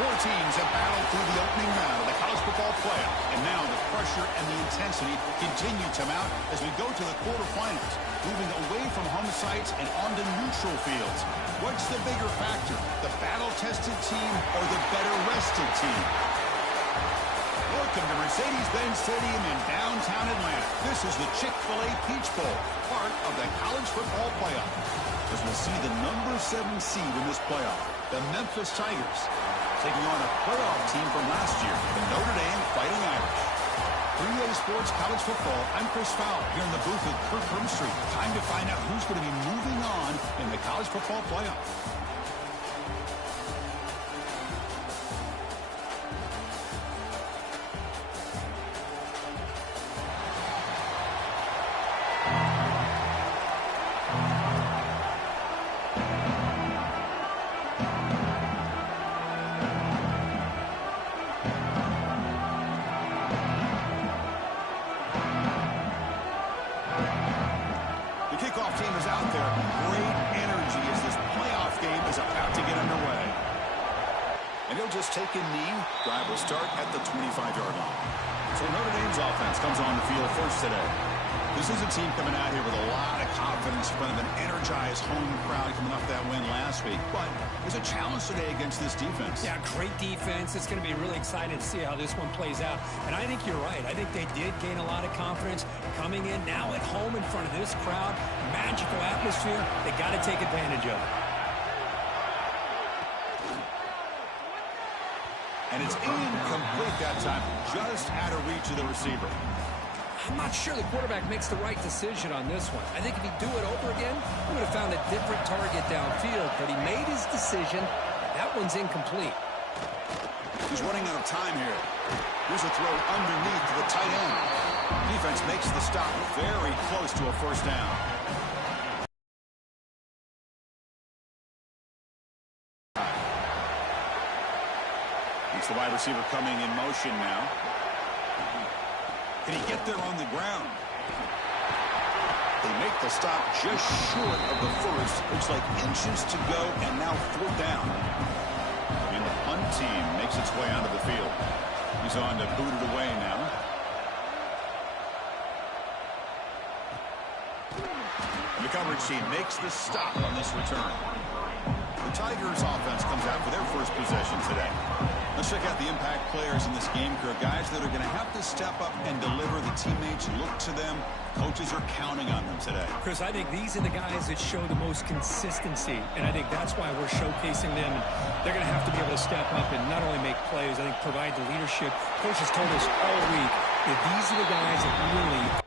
Four teams have battled through the opening round of the college football playoff, and now the pressure and the intensity continue to mount as we go to the quarterfinals, moving away from home sites and onto neutral fields. What's the bigger factor, the battle-tested team or the better-rested team? Welcome to Mercedes-Benz Stadium in downtown Atlanta. This is the Chick-fil-A Peach Bowl, part of the college football playoff. As we'll see the number 7 seed in this playoff, the Memphis Tigers, taking on a playoff team from last year, the Notre Dame Fighting Irish. 3A Sports College Football, I'm Chris Fowler here in the booth at Kirk Street. Time to find out who's going to be moving on in the college football playoff. Take a knee. Drive will start at the 25-yard line. So Notre Dame's offense comes on the field first today. This is a team coming out here with a lot of confidence in front of an energized home crowd coming off that win last week. But there's a challenge today against this defense. Yeah, great defense. It's going to be really exciting to see how this one plays out. And I think you're right. I think they did gain a lot of confidence coming in now at home in front of this crowd. Magical atmosphere. They got to take advantage of it. And it's incomplete that time, just out of reach of the receiver. I'm not sure the quarterback makes the right decision on this one. I think if he'd do it over again, he would have found a different target downfield. But he made his decision. That one's incomplete. He's running out of time here. Here's a throw underneath to the tight end. Defense makes the stop very close to a first down. The wide receiver coming in motion now. Can he get there on the ground? They make the stop just short of the first. Looks like inches to go, and now fourth down. And the punt team makes its way onto the field. He's on to boot it away now. And the coverage team makes the stop on this return. The Tigers offense comes out for their first possession today. Let's check out the impact players in this game crew. Guys that are going to have to step up and deliver. The teammates look to them. Coaches are counting on them today. Chris, I think these are the guys that show the most consistency, and I think that's why we're showcasing them. They're going to have to be able to step up and not only make plays, I think provide the leadership. Coach has told us all week that these are the guys that really...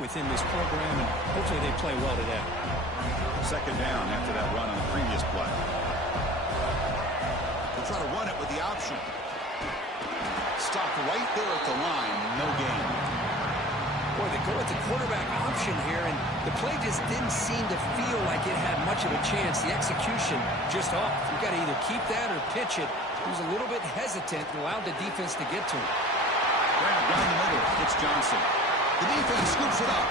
within this program, and hopefully they play well today. Second down after that run on the previous play. They'll try to run it with the option. Stop right there at the line, no gain. Boy, they go with the quarterback option here, and the play just didn't seem to feel like it had much of a chance. The execution just off. You got to either keep that or pitch it. He was a little bit hesitant and allowed the defense to get to him. Grab down the middle. It's Johnson. The defense scoops it up.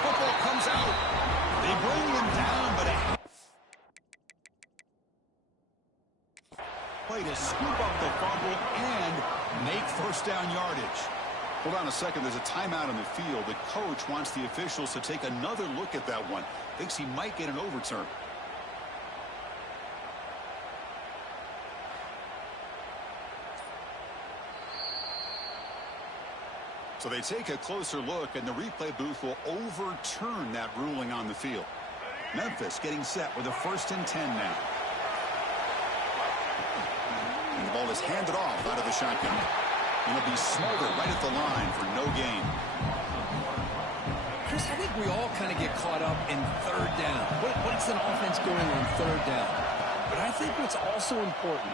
Football comes out. They bring him down, but play to scoop up the fumble and make first down yardage. Hold on a second. There's a timeout on the field. The coach wants the officials to take another look at that one. Thinks he might get an overturn. So they take a closer look, and the replay booth will overturn that ruling on the field. Memphis getting set with a 1st and 10 now. And the ball is handed off out of the shotgun. And it'll be smothered right at the line for no gain. Chris, I think we all kind of get caught up in third down. What's an offense going on third down? But I think what's also important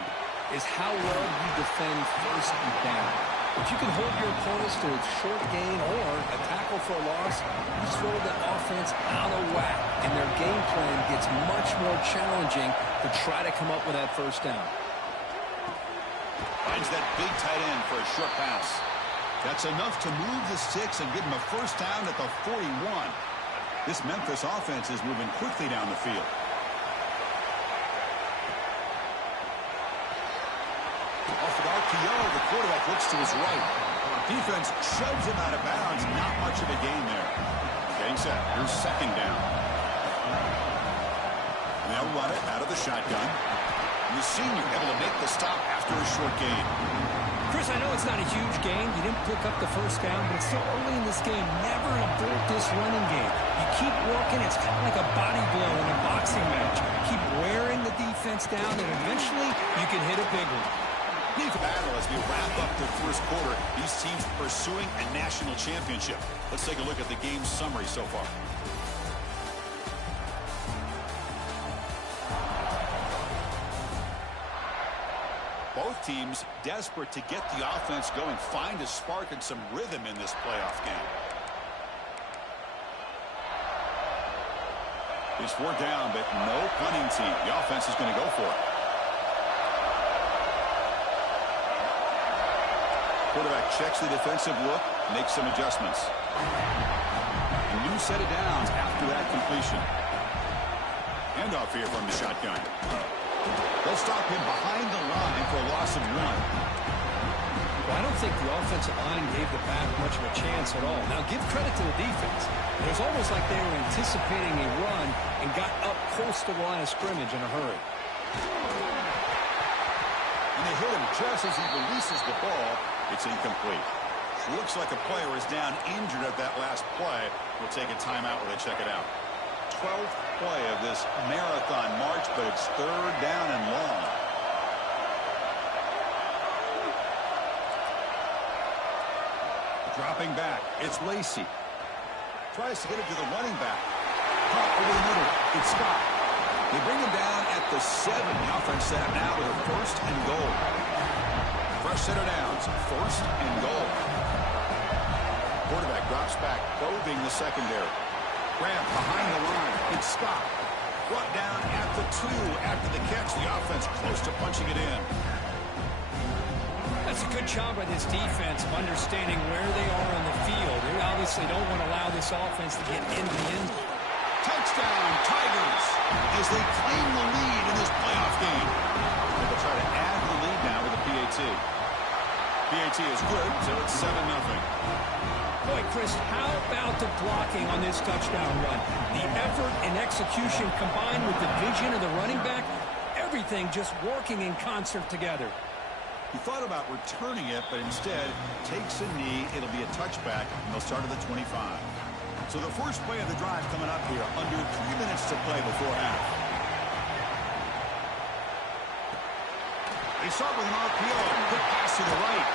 is how well you defend first and down. If you can hold your opponents to a short gain or a tackle for a loss, you throw the offense out of whack, and their game plan gets much more challenging to try to come up with that first down. Finds that big tight end for a short pass. That's enough to move the sticks and give him a first down at the 41. This Memphis offense is moving quickly down the field. Off an RPO, the quarterback looks to his right. Defense shoves him out of bounds. Not much of a gain there. Getting set. Here's second down. And they'll run it out of the shotgun. And the senior able to make the stop after a short gain. Chris, I know it's not a huge gain. You didn't pick up the first down, but it's still early in this game. Never abort this running game. You keep working. It's kind of like a body blow in a boxing match. Keep wearing the defense down, and eventually you can hit a big one. Deep battle as we wrap up the first quarter. These teams pursuing a national championship. Let's take a look at the game summary so far. Both teams desperate to get the offense going, find a spark and some rhythm in this playoff game. It's 4th down, but no punting team. The offense is going to go for it. Quarterback checks the defensive look, makes some adjustments. A new set of downs after that completion. Handoff here from the shotgun. They'll stop him behind the line for a loss of 1. Well, I don't think the offensive line gave the back much of a chance at all. Now, give credit to the defense. It was almost like they were anticipating a run and got up close to the line of scrimmage in a hurry. And they hit him just as he releases the ball. It's incomplete. Looks like a player is down injured at that last play. We'll take a timeout while they check it out. 12th play of this marathon march, but it's 3rd down and long. Dropping back, it's Lacey. Tries to get it to the running back. Caught over the middle, it's Scott. They bring him down at the 7. The offense set up now with a 1st and goal. Fresh set of downs, 1st and goal. Quarterback drops back, probing the secondary. Graham behind the line. It's Scott. Brought down at the 2 after the catch. The offense close to punching it in. That's a good job by this defense of understanding where they are on the field. They obviously don't want to allow this offense to get into the end zone. Touchdown, Tigers, as they claim the lead in this playoff game. They'll try to add to the lead now with a PAT. PAT is good, so it's 7-0. Boy, Chris, how about the blocking on this touchdown run? The effort and execution combined with the vision of the running back, everything just working in concert together. He thought about returning it, but instead takes a knee. It'll be a touchback, and they'll start at the 25. So the first play of the drive coming up here, under 3 minutes to play before half. They start with an RPO, quick pass to the right.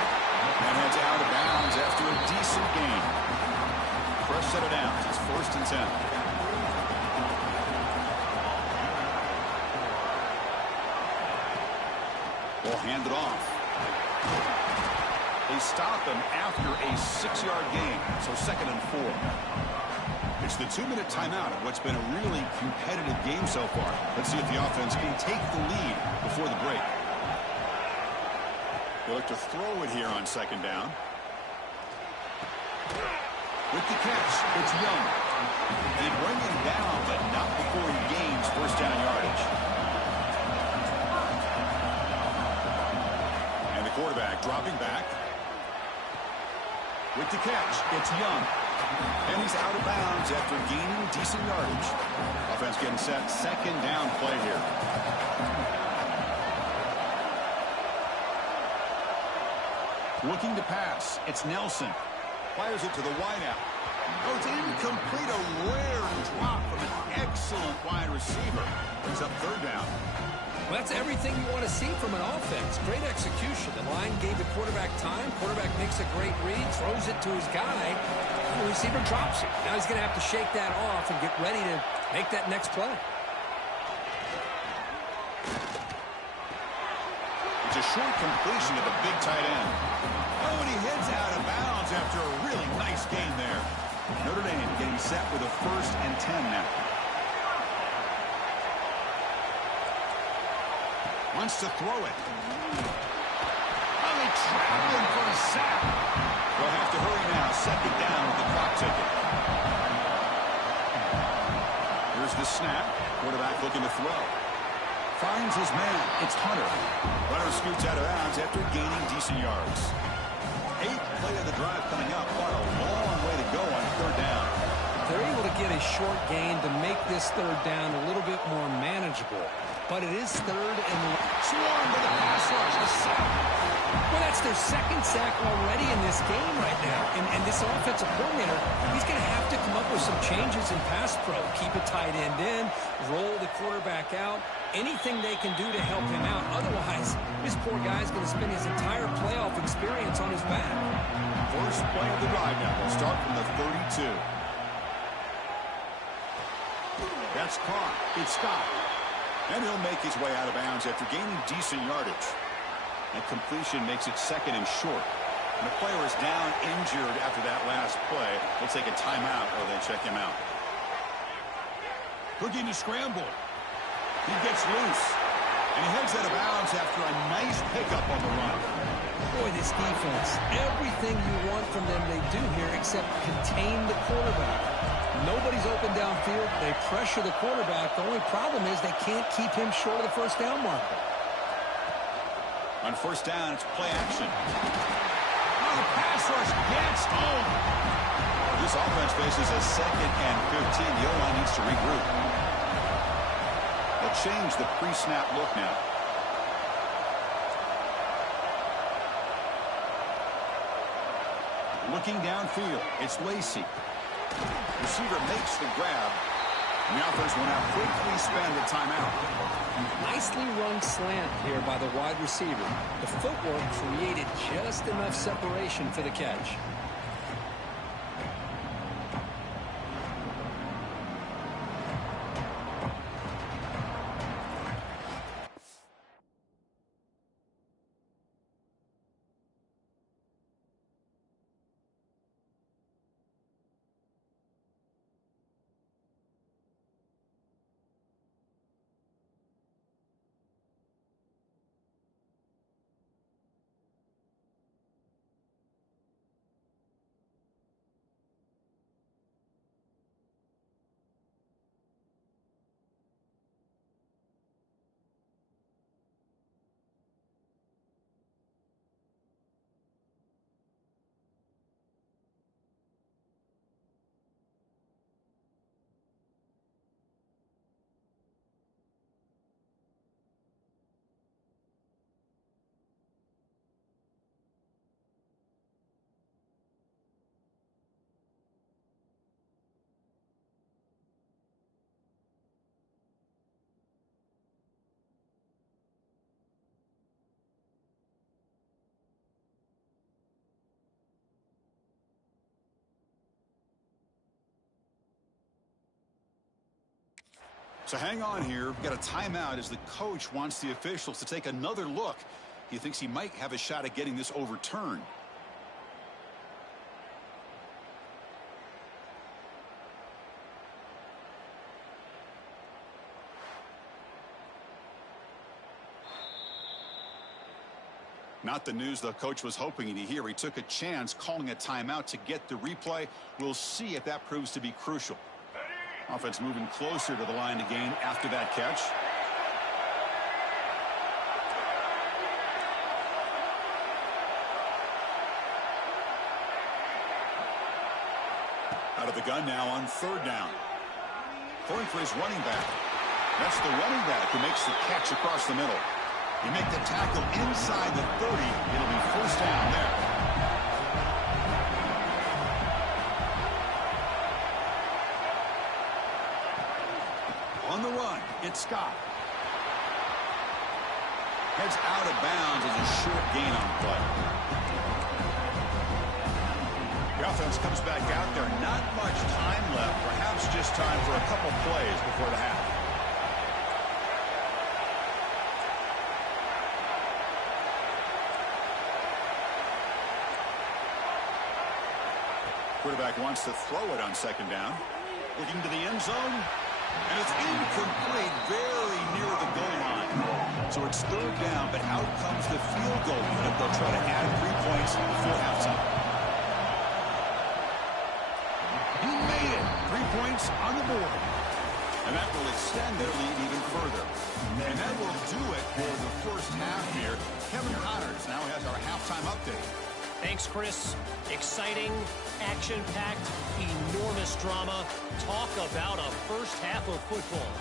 And heads out of bounds after a decent gain. Fresh set of downs. It's 1st and 10. Ball handed off. They stop him after a 6-yard gain. So 2nd and 4. It's the 2-minute timeout of what's been a really competitive game so far. Let's see if the offense can take the lead before the break. They look to throw it here on 2nd down. With the catch, it's Young. They bring him down, but not before he gains 1st down yardage. And the quarterback dropping back. With the catch, it's Young. And he's out of bounds after gaining decent yardage. Offense getting set, 2nd down play here. Looking to pass. It's Nelson. Fires it to the wideout. Oh, it's incomplete. A rare drop from an excellent wide receiver. Brings up 3rd down. Well, that's everything you want to see from an offense. Great execution. The line gave the quarterback time. Quarterback makes a great read, throws it to his guy. The receiver drops it. Now he's going to have to shake that off and get ready to make that next play. It's a short completion to the big tight end. Oh, and he heads out of bounds after a really nice gain there. Notre Dame getting set with a 1st and 10 now. Wants to throw it. Oh, they trap him for a sack. They'll have to hurry now. 2nd down with the clock ticking. Here's the snap. Quarterback looking to throw. Finds his man. It's Hunter. Runner scoots out of bounds after gaining decent yards. 8th play of the drive coming up. What a long way to go on 3rd down. They're able to get a short gain to make this 3rd down a little bit more manageable. But it is 3rd and swarmed by the pass rush. A sack. Well, that's their 2nd sack already in this game right now. And this offensive coordinator, he's going to have to come up with some changes in pass pro. Keep a tight end in, roll the quarterback out, anything they can do to help him out. Otherwise, this poor guy's going to spend his entire playoff experience on his back. First play of the drive now. They'll start from the 32. That's caught. It's Scott. And he'll make his way out of bounds after gaining decent yardage. And completion makes it 2nd and short. And the player is down injured after that last play. They'll take a timeout or they check him out. Looking to scramble. He gets loose. And he heads out of bounds after a nice pickup on the run. Boy, this defense, everything you want from them they do here except contain the quarterback. Nobody's open downfield. They pressure the quarterback. The only problem is they can't keep him short of the 1st down marker. On 1st down, it's play action. Oh, the pass rush gets home. This offense faces a 2nd and 15. The O-line needs to regroup. They'll change the pre-snap look now. Looking downfield, it's Lacey. Receiver makes the grab. And the offense will now quickly spend a timeout. Nicely run slant here by the wide receiver. The footwork created just enough separation for the catch. So hang on here. We've got a timeout as the coach wants the officials to take another look. He thinks he might have a shot at getting this overturned. Not the news the coach was hoping to hear. He took a chance calling a timeout to get the replay. We'll see if that proves to be crucial. Offense moving closer to the line to gain after that catch. Out of the gun now on 3rd down. Throwing for his running back. That's the running back who makes the catch across the middle. You make the tackle inside the 30. It'll be 1st down there. On the run, it's Scott. Heads out of bounds as a short gain on the play. The offense comes back out there. Not much time left. Perhaps just time for a couple plays before the half. Quarterback wants to throw it on second down. Looking to the end zone. And it's incomplete, very near the goal line. So it's third down, but out comes the field goal unit. They'll try to add 3 points before halftime. He made it. 3 points on the board. And that will extend their lead even further. And that will do it for the first half here. Kevin Connors now has our halftime update. Thanks, Chris. Exciting, action-packed, enormous drama. Talk about a first half of football.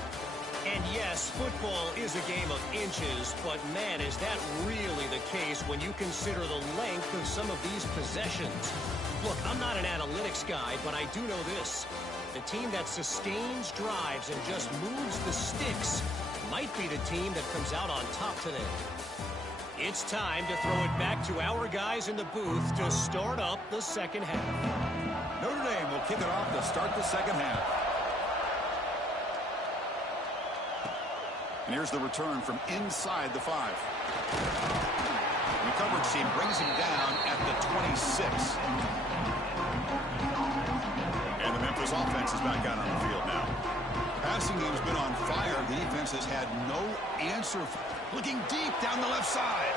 And yes, football is a game of inches, but man, is that really the case when you consider the length of some of these possessions. Look, I'm not an analytics guy, but I do know this. The team that sustains drives and just moves the sticks might be the team that comes out on top today. It's time to throw it back to our guys in the booth to start up the second half. Notre Dame will kick it off to start the second half. And here's the return from inside the 5. The coverage team brings him down at the 26. And the Memphis offense is back out on the field now. Passing game's been on fire. The defense has had no answer. Looking deep down the left side.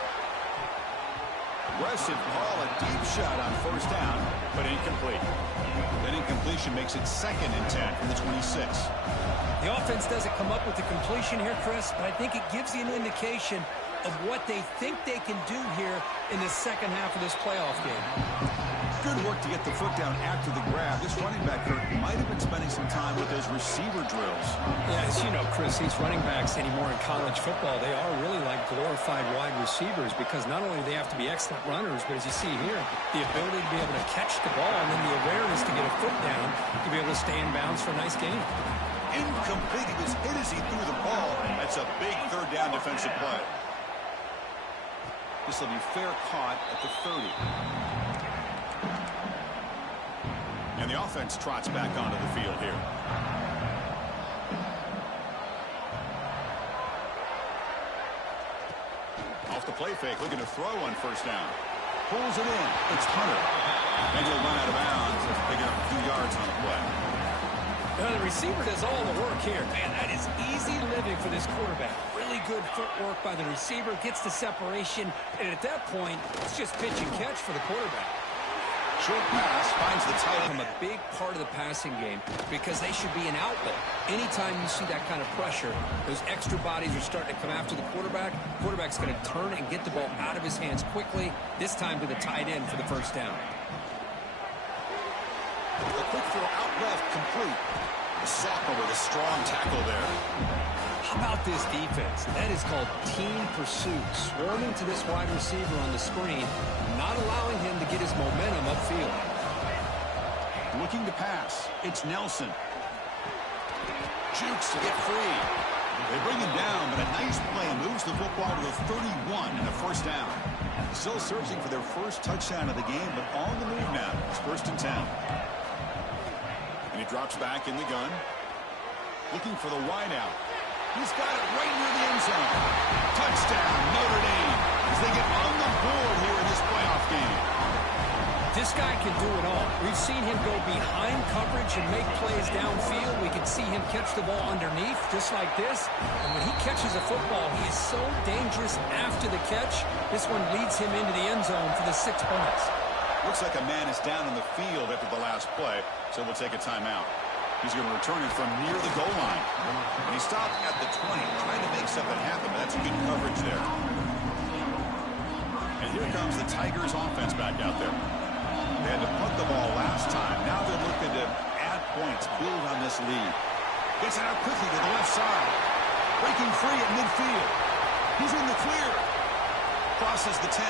Aggressive ball, a deep shot on first down, but incomplete. That incompletion makes it 2nd and 10 from the 26. The offense doesn't come up with the completion here, Chris, but I think it gives you an indication of what they think they can do here in the second half of this playoff game. Good work to get the foot down after the grab. This running back might have been spending some time with those receiver drills. Yeah, as you know, Chris, these running backs anymore in college football, they are really like glorified wide receivers because not only do they have to be excellent runners, but as you see here, the ability to be able to catch the ball and then the awareness to get a foot down to be able to stay in bounds for a nice gain. Incomplete. He was hit as he threw the ball. That's a big third down defensive play. This will be fair caught at the 30. And the offense trots back onto the field here. Off the play fake, looking to throw on first down. Pulls it in. It's Hunter. And he'll run out of bounds, picking up a few yards on the play. Now, the receiver does all the work here. Man, that is easy living for this quarterback. Really good footwork by the receiver, gets the separation, and at that point, it's just pitch and catch for the quarterback. Short pass finds the tight end. From a big part of the passing game because they should be an outlet. Anytime you see that kind of pressure, those extra bodies are starting to come after the quarterback. Quarterback's going to turn and get the ball out of his hands quickly, this time to the tight end for the first down. The quick throw out left, complete. The sophomore with a strong tackle there. How about this defense? That is called team pursuit. Swarming to this wide receiver on the screen, not allowing him to get his momentum upfield. Looking to pass. It's Nelson. Jukes to get free. They bring him down, but a nice play moves the football to the 31 and a first down. Still searching for their first touchdown of the game, but on the move now. It's 1st and 10. And he drops back in the gun. Looking for the wideout. He's got it right near the end zone. Touchdown, Notre Dame, as they get on the board here in this playoff game. This guy can do it all. We've seen him go behind coverage and make plays downfield. We can see him catch the ball underneath, just like this. And when he catches a football, he is so dangerous after the catch. This one leads him into the end zone for the 6 points. Looks like a man is down on the field after the last play, so we'll take a timeout. He's going to return it from near the goal line. And he stopped at the 20, trying to make something happen, but that's good coverage there. And here comes the Tigers offense back out there. They had to punt the ball last time. Now they're looking to add points, build on this lead. Gets it out quickly to the left side. Breaking free at midfield. He's in the clear. Crosses the 10.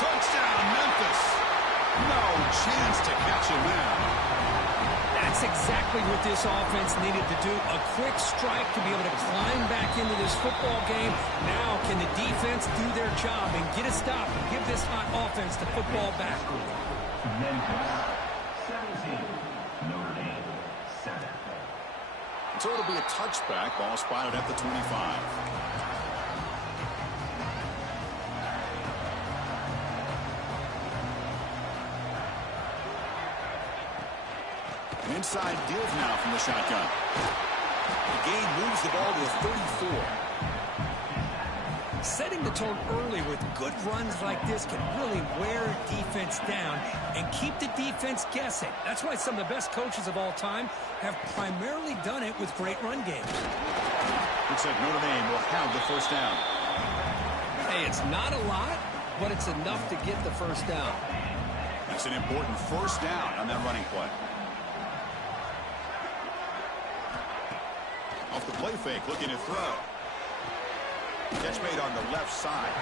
Touchdown, Memphis. No chance to catch him now. That's exactly what this offense needed to do. A quick strike to be able to climb back into this football game. Now can the defense do their job and get a stop and give this hot offense the football back? Memphis 17, Notre Dame 7. So it'll be a touchback. Ball spotted at the 25. An inside give now from the shotgun. The gain moves the ball to a 34. Setting the tone early with good runs like this can really wear defense down and keep the defense guessing. That's why some of the best coaches of all time have primarily done it with great run games. Looks like Notre Dame will have the first down. Hey, it's not a lot, but it's enough to get the first down. That's an important first down on that running play. Off the play fake, looking to throw. Catch made on the left side.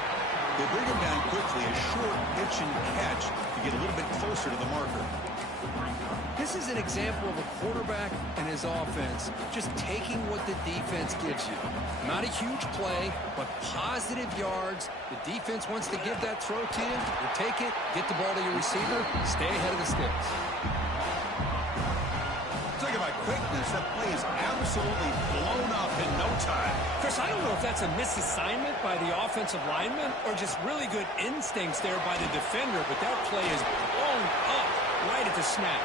They bring him down quickly, a short pitch and catch to get a little bit closer to the marker. This is an example of a quarterback and his offense just taking what the defense gives you. Not a huge play, but positive yards. The defense wants to give that throw to you. You take it, get the ball to your receiver, stay ahead of the sticks. Talk about quickness, that play is absolutely blown up in no time. Chris, I don't know if that's a misassignment by the offensive lineman or just really good instincts there by the defender, but that play is blown up right at the snap.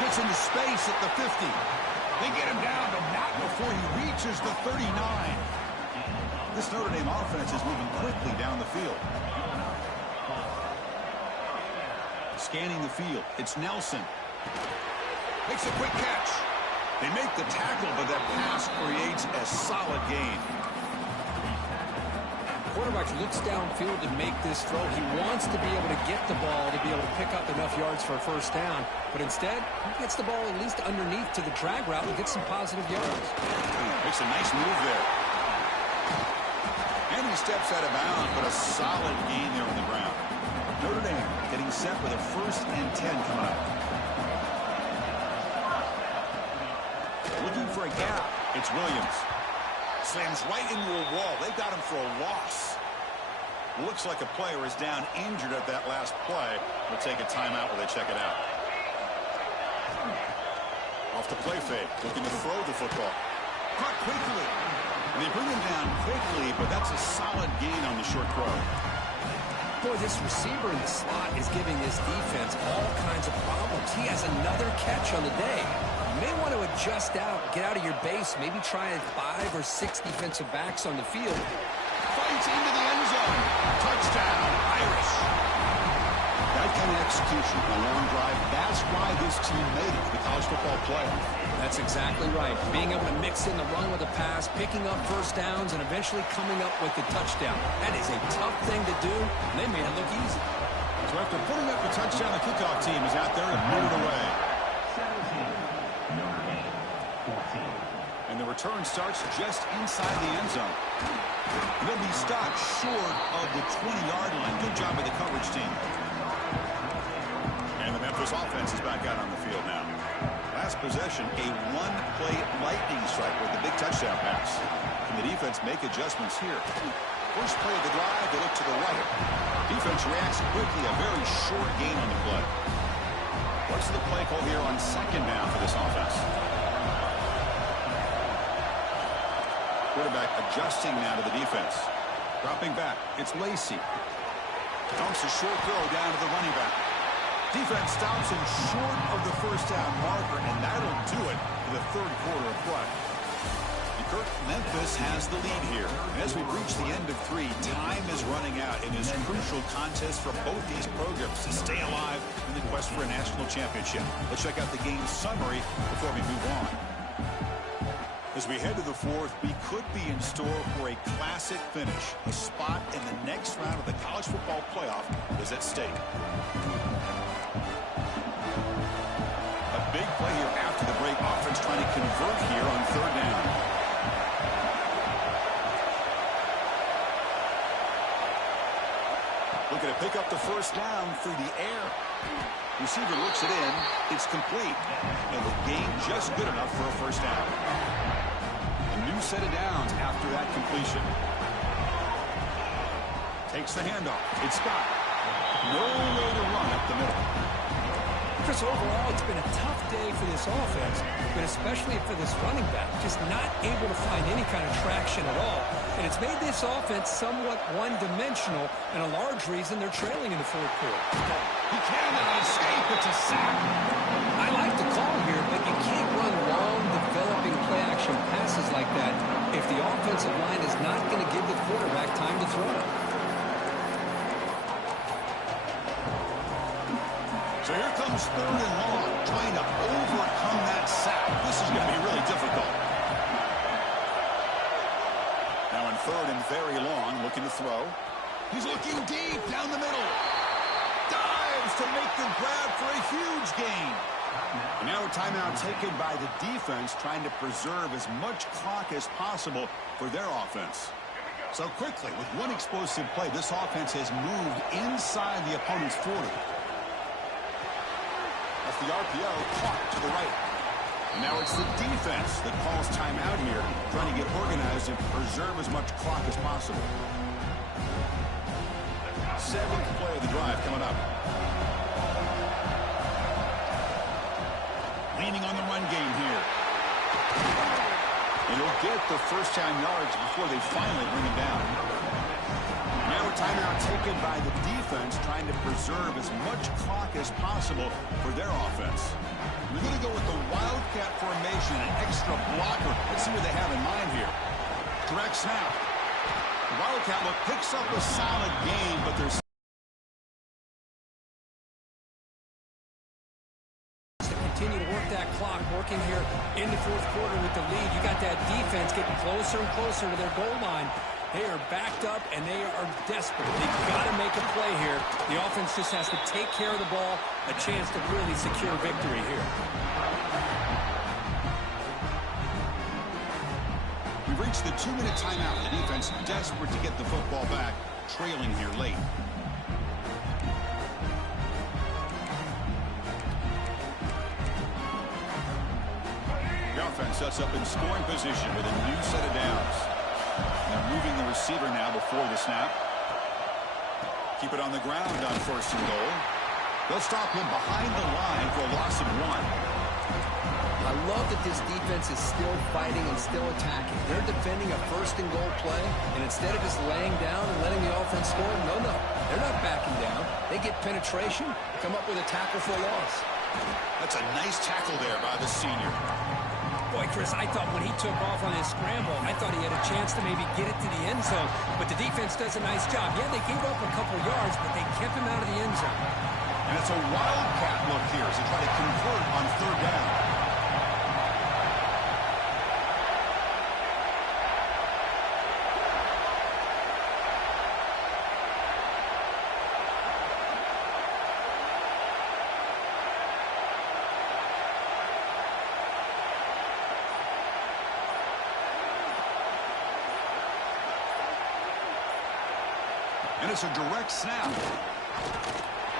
Gets into space at the 50. They get him down, but not before he reaches the 39. This Notre Dame offense is moving quickly down the field. Scanning the field, it's Nelson. Makes a quick catch. They make the tackle, but that pass creates a solid gain. Quarterback looks downfield to make this throw. He wants to be able to get the ball to be able to pick up enough yards for a first down. But instead, he gets the ball at least underneath to the drag route and gets some positive yards. Makes a nice move there. And he steps out of bounds, but a solid gain there on the ground. Notre Dame getting set with a 1st and 10 coming up. Looking for a gap. It's Williams. Slams right into a wall. They've got him for a loss. Looks like a player is down injured at that last play. We'll take a timeout while they check it out. Off the play fake. Looking to throw the football. Caught quickly. And they bring him down quickly, but that's a solid gain on the short throw. Boy, this receiver in the slot is giving this defense all kinds of problems. He has another catch on the day. You may want to adjust out, get out of your base, maybe try 5 or 6 defensive backs on the field. Fights into the end zone. Touchdown, Irish. That kind of execution on a long drive, that's why this team made it to the college football playoff. That's exactly right. Being able to mix in the run with the pass, picking up first downs, and eventually coming up with the touchdown. That is a tough thing to do, and they made it look easy. So after putting up the touchdown, the kickoff team is out there to put it away. 17, Notre Dame, 14. And the return starts just inside the end zone. They'll be stopped short of the 20-yard line. Good job by the coverage team. And the Memphis offense is back out on the field now. Last possession, a one-play lightning strike with the big touchdown pass. Can the defense make adjustments here? First play of the drive, they look to the right. Defense reacts quickly, a very short gain on the play. What's the play call here on 2nd down for this offense? Quarterback adjusting now to the defense. Dropping back, it's Lacey. Dumps a short throw down to the running back. Defense stops him short of the first down marker, and that'll do it for the 3rd quarter of play. And Kirk, Memphis has the lead here. And as we reach the end of 3, time is running out in this crucial contest for both these programs to stay alive in the quest for a national championship. Let's check out the game summary before we move on. As we head to the 4th, we could be in store for a classic finish. A spot in the next round of the college football playoff is at stake. A big play here after the break. Offense trying to convert here on 3rd down. Looking to pick up the first down through the air. Receiver looks it in. It's complete. And the gain just good enough for a first down. A new set of downs after that completion. Takes the handoff. It's Scott. No way to run up the middle. Chris, overall, it's been a tough day for this offense, but especially for this running back, just not able to find any kind of traction at all. And it's made this offense somewhat one-dimensional, and a large reason they're trailing in the 4th quarter. He cannot escape. It's a sack. I like the call here, but offensive line is not going to give the quarterback time to throw. So here comes 3rd and long, trying to overcome that sack. This is going to be really difficult. Now in 3rd and very long, looking to throw. He's looking deep down the middle. Dives to make the grab for a huge gain. And now a timeout taken by the defense, trying to preserve as much clock as possible for their offense. So quickly, with one explosive play, this offense has moved inside the opponent's 40. That's the RPO caught to the right. And now it's the defense that calls timeout here, trying to get organized and preserve as much clock as possible. 7th play of the drive coming up. Leaning on the run game here. And he'll get the first-down yards before they finally bring him down. Now a timeout taken by the defense, trying to preserve as much clock as possible for their offense. We're going to go with the Wildcat formation, an extra blocker. Let's see what they have in mind here. Direct snap. The Wildcat look picks up a solid gain, but there's continue to work that clock, working here in the 4th quarter with the lead. You got that defense getting closer and closer to their goal line. They are backed up, and they are desperate. They've got to make a play here. The offense just has to take care of the ball, a chance to really secure victory here. We've reached the 2-minute timeout. The defense desperate to get the football back, trailing here late. The offense sets up in scoring position with a new set of downs. They're moving the receiver now before the snap. Keep it on the ground on 1st and goal. They'll stop him behind the line for a loss of 1. I love that this defense is still fighting and still attacking. They're defending a 1st and goal play, and instead of just laying down and letting the offense score, no, they're not backing down. They get penetration, come up with a tackle for a loss. That's a nice tackle there by the senior. Boy, Chris, I thought when he took off on his scramble, I thought he had a chance to maybe get it to the end zone. But the defense does a nice job. Yeah, they gave up a couple yards, but they kept him out of the end zone. And it's a wildcat look here as they try to convert on 3rd down. And it's a direct snap.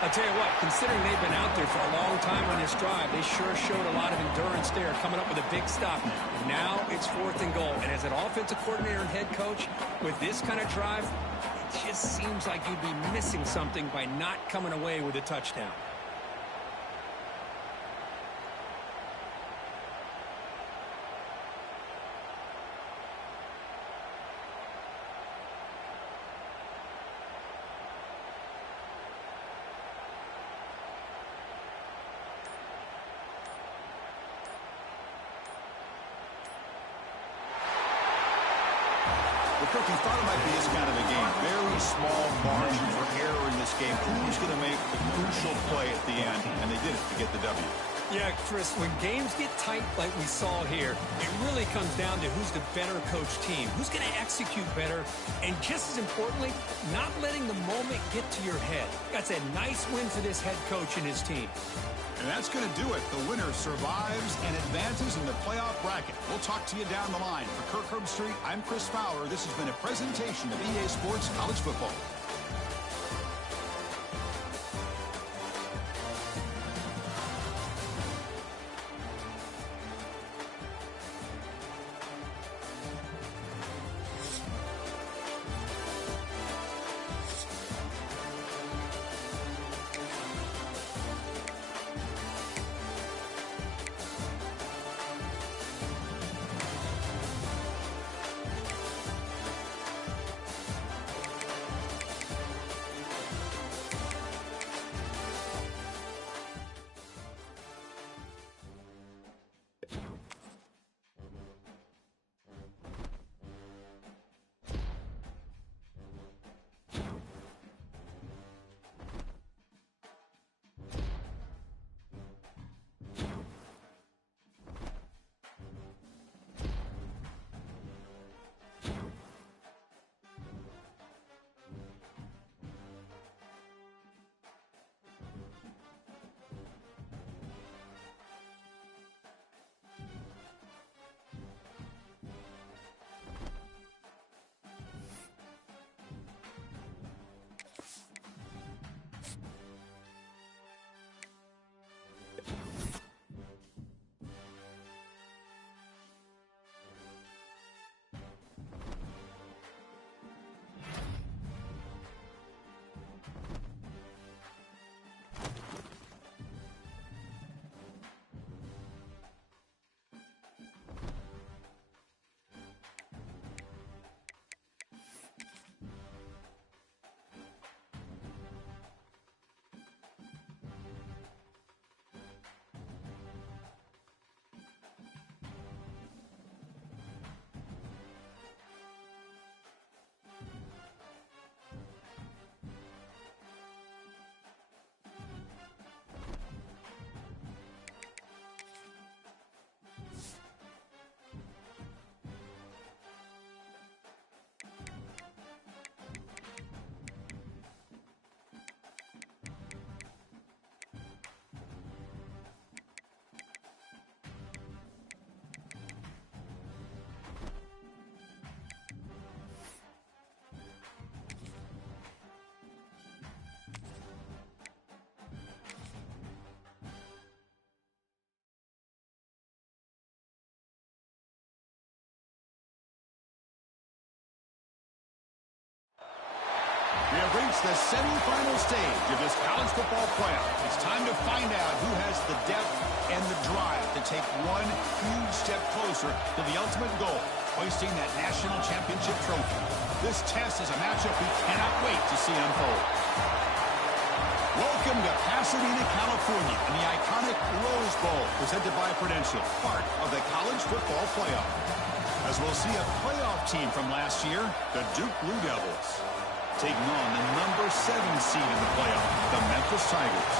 I'll tell you what, considering they've been out there for a long time on this drive, they sure showed a lot of endurance there, coming up with a big stop. Now it's 4th and goal. And as an offensive coordinator and head coach, with this kind of drive, it just seems like you'd be missing something by not coming away with a touchdown. Kirk, you thought it might be this kind of a game. Very small margin for error in this game. Who's going to make the crucial play at the end? And they did it to get the W. Yeah, Chris, when games get tight like we saw here, it really comes down to who's the better coached team, who's going to execute better, and just as importantly, not letting the moment get to your head. That's a nice win for this head coach and his team. And that's going to do it. The winner survives and advances in the playoff bracket. We'll talk to you down the line. For Kirk Herbstreit, I'm Chris Fowler. This has been a presentation of EA Sports College Football. reached the semifinal stage of this college football playoff. It's time to find out who has the depth and the drive to take one huge step closer to the ultimate goal, hoisting that national championship trophy. This test is a matchup we cannot wait to see unfold. Welcome to Pasadena, California, and the iconic Rose Bowl, presented by Prudential, part of the college football playoff. As we'll see a playoff team from last year, the Duke Blue Devils, taking on the number 7 seed in the playoff, the Memphis Tigers.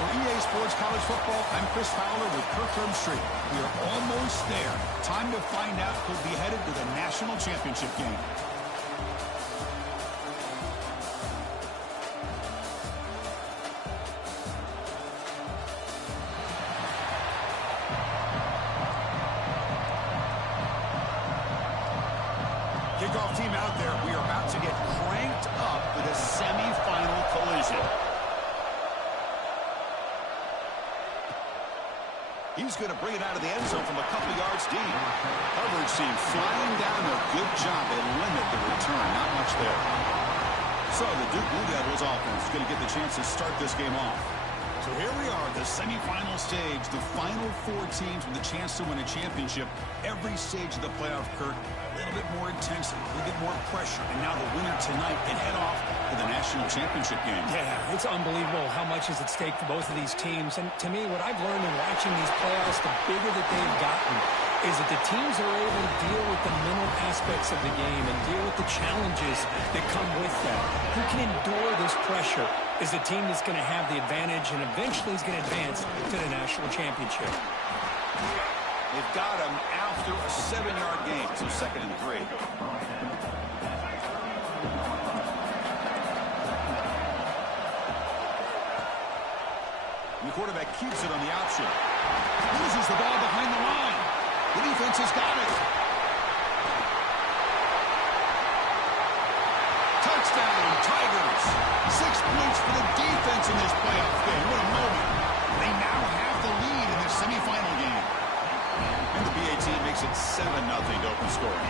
For EA Sports College Football, I'm Chris Fowler with Kirkland Street. We are almost there. Time to find out who'll be headed to the national championship game. Kickoff team out there. We are about to get cranked up with a semifinal collision. He's going to bring it out of the end zone from a couple yards deep. Coverage team flying down there. Good job. They limit the return. Not much there. So the Duke Blue Devils offense is going to get the chance to start this game off. So here we are, the semifinal stage, the final 4 teams with a chance to win a championship. Every stage of the playoff, Kirk, a little bit more intensity, a little bit more pressure. And now the winner tonight can head off to the national championship game. Yeah, it's unbelievable how much is at stake for both of these teams. And to me, what I've learned in watching these playoffs, the bigger that they've gotten, is that the teams are able to deal with the mental aspects of the game and deal with the challenges that come with that. Who can endure this pressure is the team that's going to have the advantage and eventually is going to advance to the national championship. They've got him after a 7-yard gain, so 2nd and 3. And the quarterback keeps it on the option. Loses the ball behind the line. The defense has got it. Touchdown, Tigers. 6 points for the defense in this playoff game. What a moment. They now have the lead in this semifinal game. And the BA team makes it 7-0 to open scoring.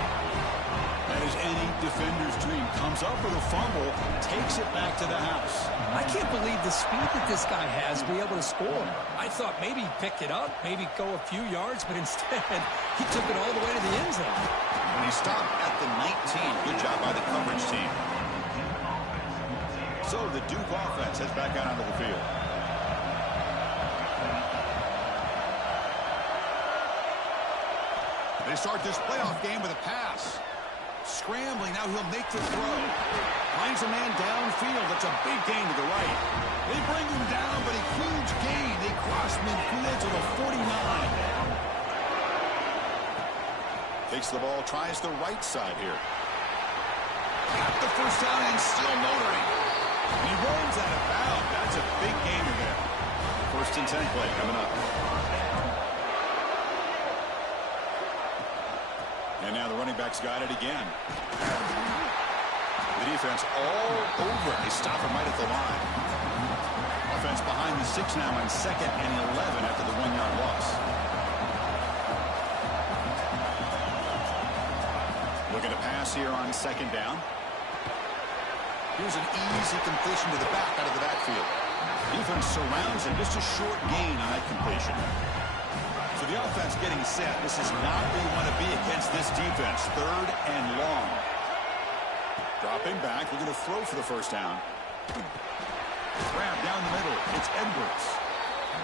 That is any defender's dream. Comes up with a fumble, takes it back to the house. I can't believe the speed that this guy has to be able to score. I thought maybe pick it up, maybe go a few yards, but instead he took it all the way to the end zone. And he stopped at the 19. Good job by the coverage team. So the Duke offense heads back out onto the field. They start this playoff game with a pass. Scrambling, now he'll make the throw. Finds a man downfield. That's a big gain to the right. They bring him down, but a huge gain. They cross midfield to the 49. Takes the ball, tries the right side here. Got the first down and still motoring. He runs out of bounds. That's a big gainer there. 1st and 10 play coming up. And now the running back's got it again. The defense all over it. They stop him right at the line. Offense behind the 6 now on 2nd and 11 after the 1-yard loss. Looking to pass here on 2nd down. Here's an easy completion to the back out of the backfield. Defense surrounds him. Just a short gain on that completion. So the offense getting set. This is not where you want to be against this defense. 3rd and long. Dropping back. We're going to throw for the first down. Grab down the middle. It's Edwards.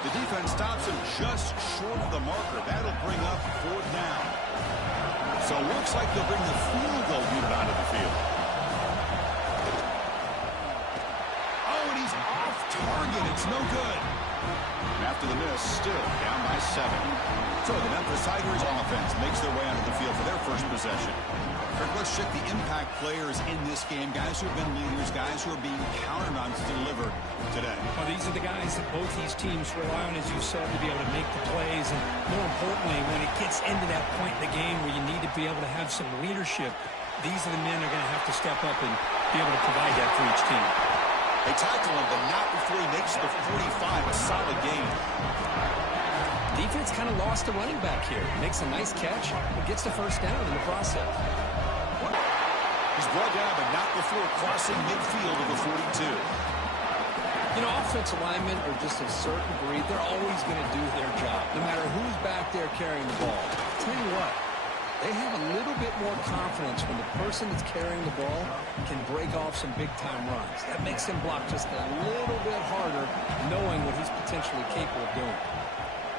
The defense stops him just short of the marker. That'll bring up 4th down. So it looks like they'll bring the field goal unit onto the field. Oh, and he's off target. It's no good. And after the miss, still down by 7. So the Memphis Tigers offense makes their way onto the field for their first possession. Kirk, let's check the impact players in this game. Guys who have been leaders, guys who are being counted on to deliver today. Well, these are the guys that both these teams rely on, as you said, to be able to make the plays. And more importantly, when it gets into that point in the game where you need to be able to have some leadership, these are the men that are going to have to step up and be able to provide that for each team. They tackle him, but not before he makes the 45. A solid gain. Defense kind of lost a running back here. Makes a nice catch, but gets the first down in the process. He's brought down, but not before crossing midfield of the 42. You know, offensive linemen are just a certain breed. They're always going to do their job, no matter who's back there carrying the ball. Tell you what, they have a little bit more confidence when the person that's carrying the ball can break off some big-time runs. That makes him block just a little bit harder, knowing what he's potentially capable of doing.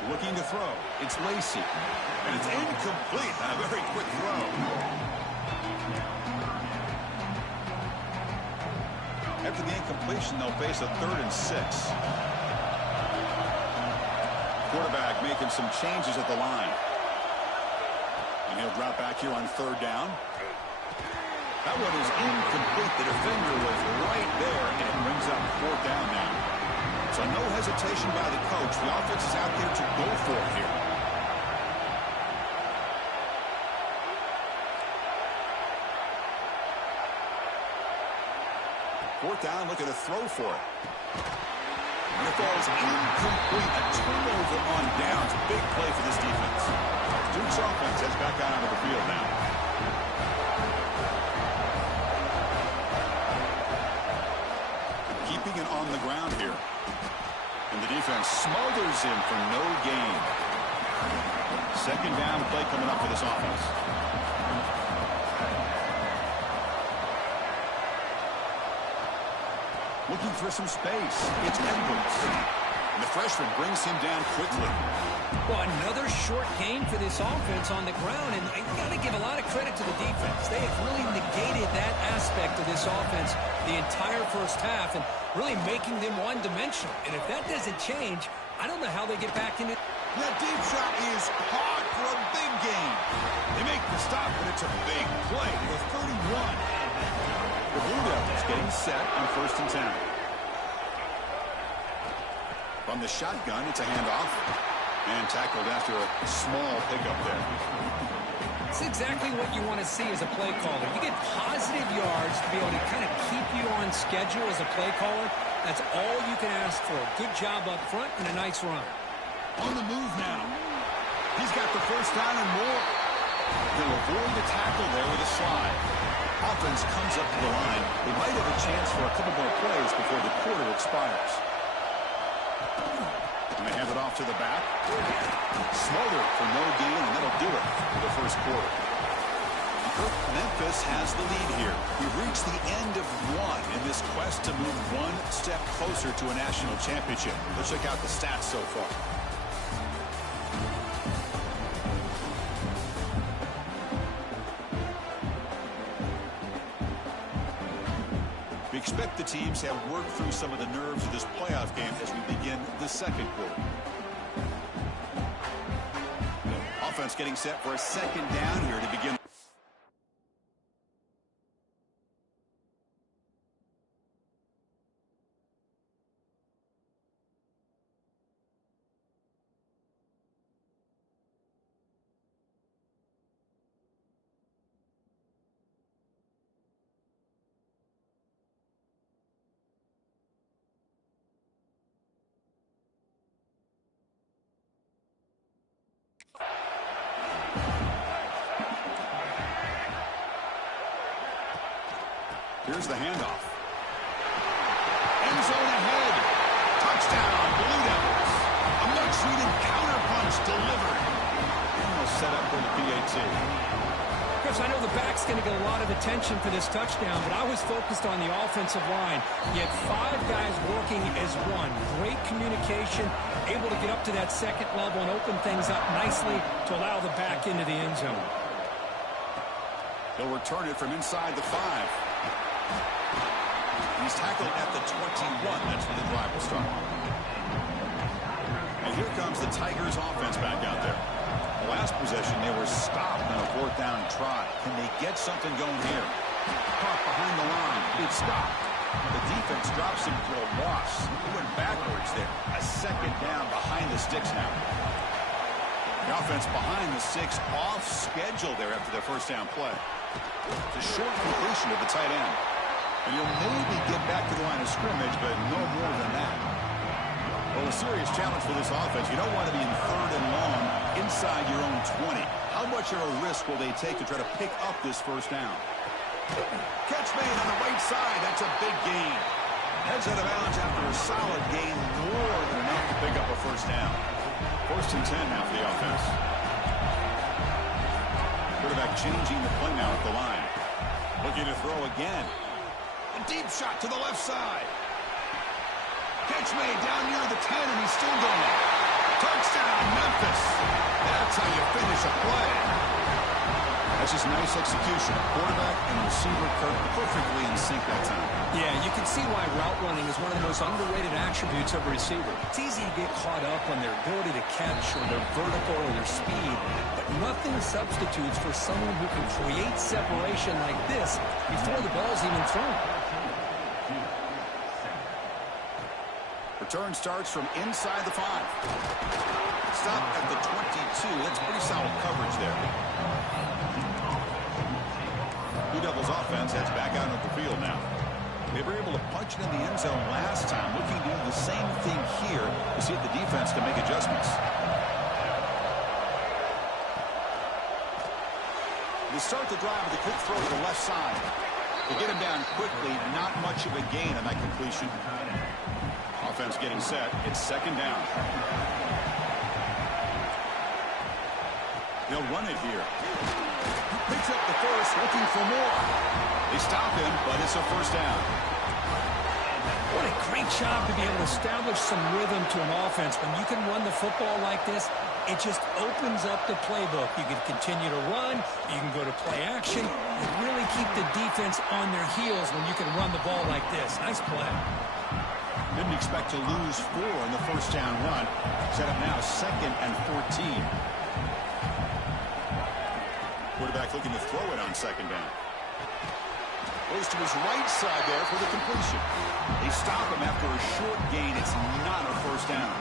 Looking to throw. It's Lacey. And it's incomplete. A very quick throw. After the incompletion, they'll face a 3rd and 6. Quarterback making some changes at the line. And he'll drop back here on 3rd down. That one is incomplete. The defender was right there, and it brings up 4th down now. So no hesitation by the coach. The offense is out there to go for it here. Fourth down, looking to throw for it. And it falls incomplete. A turnover on downs. Big play for this defense. Duke's offense heads back out onto the field now. Keeping it on the ground here. And the defense smothers him for no gain. 2nd down play coming up for this offense. Looking for some space. It's Edwards. And the freshman brings him down quickly. Well, another short gain for this offense on the ground, and you got to give a lot of credit to the defense. They have really negated that aspect of this offense the entire first half and really making them one-dimensional. And if that doesn't change, I don't know how they get back into it. That deep shot is caught for a big gain. They make the stop, but it's a big play to the 31. The Blue Devils getting set on 1st and 10. From the shotgun, it's a handoff. And tackled after a small pickup there. It's exactly what you want to see as a play caller. You get positive yards to be able to kind of keep you on schedule as a play caller. That's all you can ask for. Good job up front and a nice run. On the move now. He's got the 1st down and more. He'll avoid the tackle there with a slide. Offense comes up to the line. They might have a chance for a couple more plays before the quarter expires. And they hand it off to the back. Smothered for no gain, and that'll do it for the 1st quarter. Memphis has the lead here. We've reached the end of one in this quest to move one step closer to a national championship. Let's check out the stats so far. We expect the teams have worked through some of the nerves of this playoff game as we begin the 2nd quarter. Offense getting set for a 2nd down here to begin. Here's the handoff. End zone ahead. Touchdown, Blue Devils. A much-needed counterpunch delivered. And they'll set up for the PAT. Chris, I know the back's going to get a lot of attention for this touchdown, but I was focused on the offensive line. You had 5 guys working as one. Great communication, able to get up to that 2nd level and open things up nicely to allow the back into the end zone. They'll return it from inside the 5. He's tackled at the 21. That's where the drive will start. And here comes the Tigers offense back out there. The last possession, they were stopped on a 4th down try. Can they get something going here? Caught behind the line. It's stopped. The defense drops him for a loss. He went backwards there. A 2nd down behind the sticks now. The offense behind the 6, off schedule there after their 1st down play. It's a short completion of the tight end. And you'll maybe get back to the line of scrimmage, but no more than that. Well, a serious challenge for this offense. You don't want to be in 3rd and long inside your own 20. How much of a risk will they take to try to pick up this 1st down? Catch made on the right side. That's a big gain. Heads out of bounds after a solid gain. More than enough to pick up a first down. 1st and 10 now for the offense. Quarterback changing the play now at the line. Looking to throw again. A deep shot to the left side. Catch made down near the 10, and he's still going. Touchdown, Memphis. That's how you finish a play. That's just nice execution. Quarterback and receiver perfectly in sync that time. Yeah, you can see why route running is one of the most underrated attributes of a receiver. It's easy to get caught up on their ability to catch or their vertical or their speed, but nothing substitutes for someone who can create separation like this before the ball's even thrown. Return starts from inside the 5. Stop at the 22. That's pretty solid coverage there. Blue Devils offense heads back out of the field now. They were able to punch it in the end zone last time, looking to do the same thing here to see if the defense can make adjustments. They start the drive with a quick throw to the left side. They get him down quickly, not much of a gain on that completion. Offense getting set. It's 2nd down. They'll run it here. Picks up the first, looking for more. They stop him, but it's a first down. What a great job to be able to establish some rhythm to an offense. When you can run the football like this, it just opens up the playbook. You can continue to run, you can go to play action, and really keep the defense on their heels when you can run the ball like this. Nice play. Didn't expect to lose 4 in the first down run. Set up now 2nd and 14. Quarterback looking to throw it on 2nd down. Goes to his right side there for the completion. They stop him after a short gain. It's not a first down.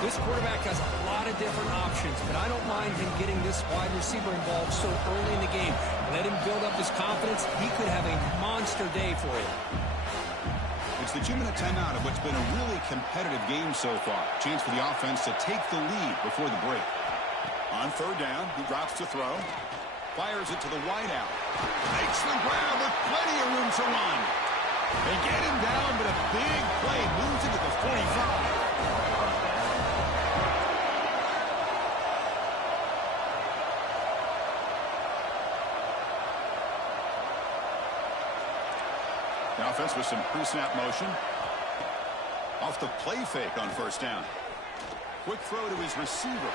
This quarterback has a lot of different options, but I don't mind him getting this wide receiver involved so early in the game. Let him build up his confidence. He could have a monster day for you. It's the 2-minute timeout of what's been a really competitive game so far. Chance for the offense to take the lead before the break. On 3rd down, he drops to throw. Fires it to the wideout. Makes the grab with plenty of room to run. They get him down, but a big play moves into the 45. The offense with some pre-snap motion. Off the play fake on 1st down. Quick throw to his receiver.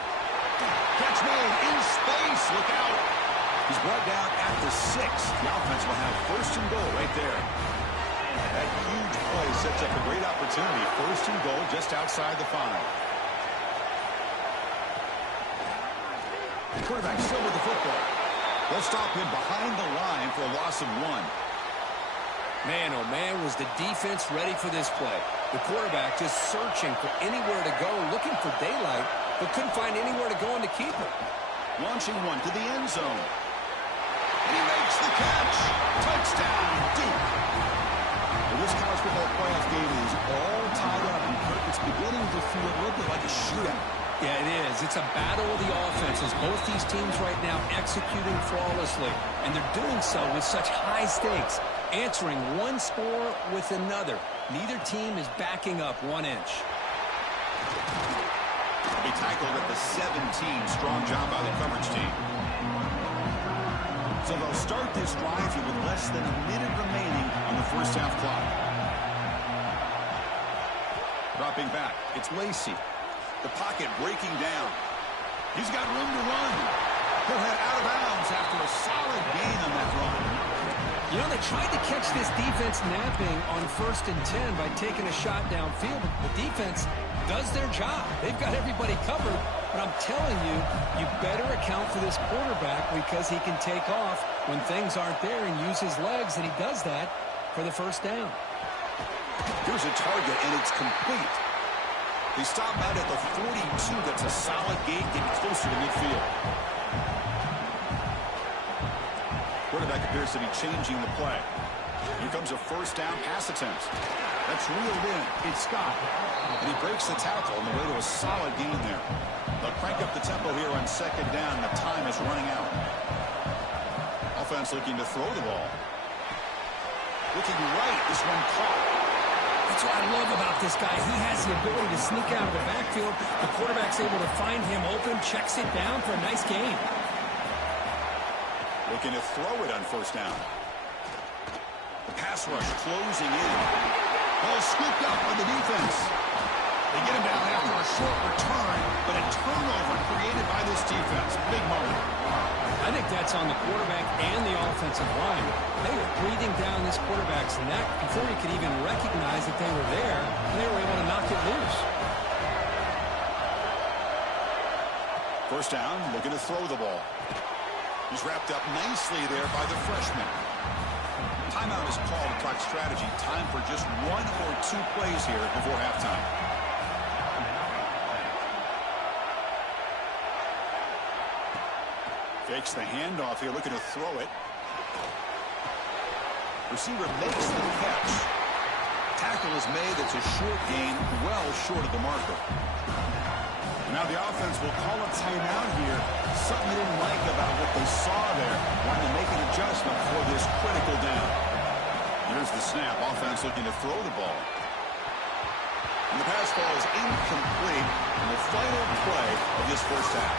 Catch made in space. Look out. He's brought down at the 6. The offense will have 1st and goal right there. That huge play sets up a great opportunity. 1st and goal just outside the 5. The quarterback still with the football. They'll stop him behind the line for a loss of 1. Man, oh man, was the defense ready for this play. The quarterback just searching for anywhere to go, looking for daylight, but couldn't find anywhere to go and to keep it. Launching one to the end zone. And he makes the catch. Touchdown, Duke. Well, this college football playoff game is all tied up, and Kirk, it's beginning to feel a little bit like a shootout. Yeah, it is. It's a battle of the offenses. Both these teams right now executing flawlessly, and they're doing so with such high stakes, answering one score with another. Neither team is backing up 1 inch. They tackled at the 17. Strong job by the coverage team. So they'll start this drive here with less than a minute remaining on the first half clock. Dropping back, it's Lacey. The pocket breaking down. He's got room to run. He'll head out of bounds after a solid gain on that run. You know, they tried to catch this defense napping on 1st and 10 by taking a shot downfield. The defense does their job. They've got everybody covered. But I'm telling you, you better account for this quarterback because he can take off when things aren't there and use his legs, and he does that for the first down. Here's a target, and it's complete. They stop out at the 42. That's a solid gain, getting closer to midfield. Quarterback appears to be changing the play. Here comes a first down pass attempt. That's reeled in. It's Scott. And he breaks the tackle on the way to a solid gain there. They'll crank up the tempo here on 2nd down. The time is running out. Offense looking to throw the ball. Looking right. This one caught. That's what I love about this guy. He has the ability to sneak out of the backfield. The quarterback's able to find him open, checks it down for a nice gain. Looking to throw it on first down. The pass rush closing in. Ball scooped up by the defense. They get him down after a short return, but a turnover created by this defense. Big moment. I think that's on the quarterback and the offensive line. They were breathing down this quarterback's neck before he could even recognize that they were there, and they were able to knock it loose. First down, looking to throw the ball. He's wrapped up nicely there by the freshman. Timeout is called to talk strategy. Time for just 1 or 2 plays here before halftime. Fakes the handoff here, looking to throw it. Receiver makes the catch. Tackle is made. It's a short gain, well short of the marker. Now the offense will call a timeout here. Something they didn't like about what they saw there. Wanting to make an adjustment for this critical down. Here's the snap. Offense looking to throw the ball. And the pass ball is incomplete in the final play of this first half.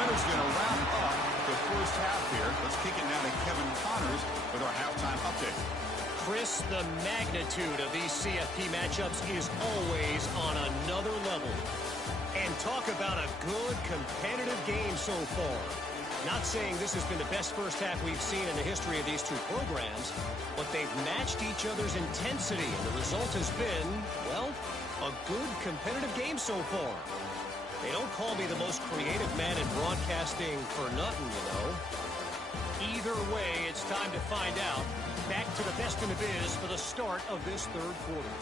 Minutes going to wrap up the first half here. Let's kick it now to Kevin Connors with our halftime update. Chris, the magnitude of these CFP matchups is always on another level. And talk about a good competitive game so far. Not saying this has been the best first half we've seen in the history of these two programs, but they've matched each other's intensity, and the result has been, well, a good competitive game so far. They don't call me the most creative man in broadcasting for nothing, you know. Either way, it's time to find out. Back to the best in the biz for the start of this third quarter.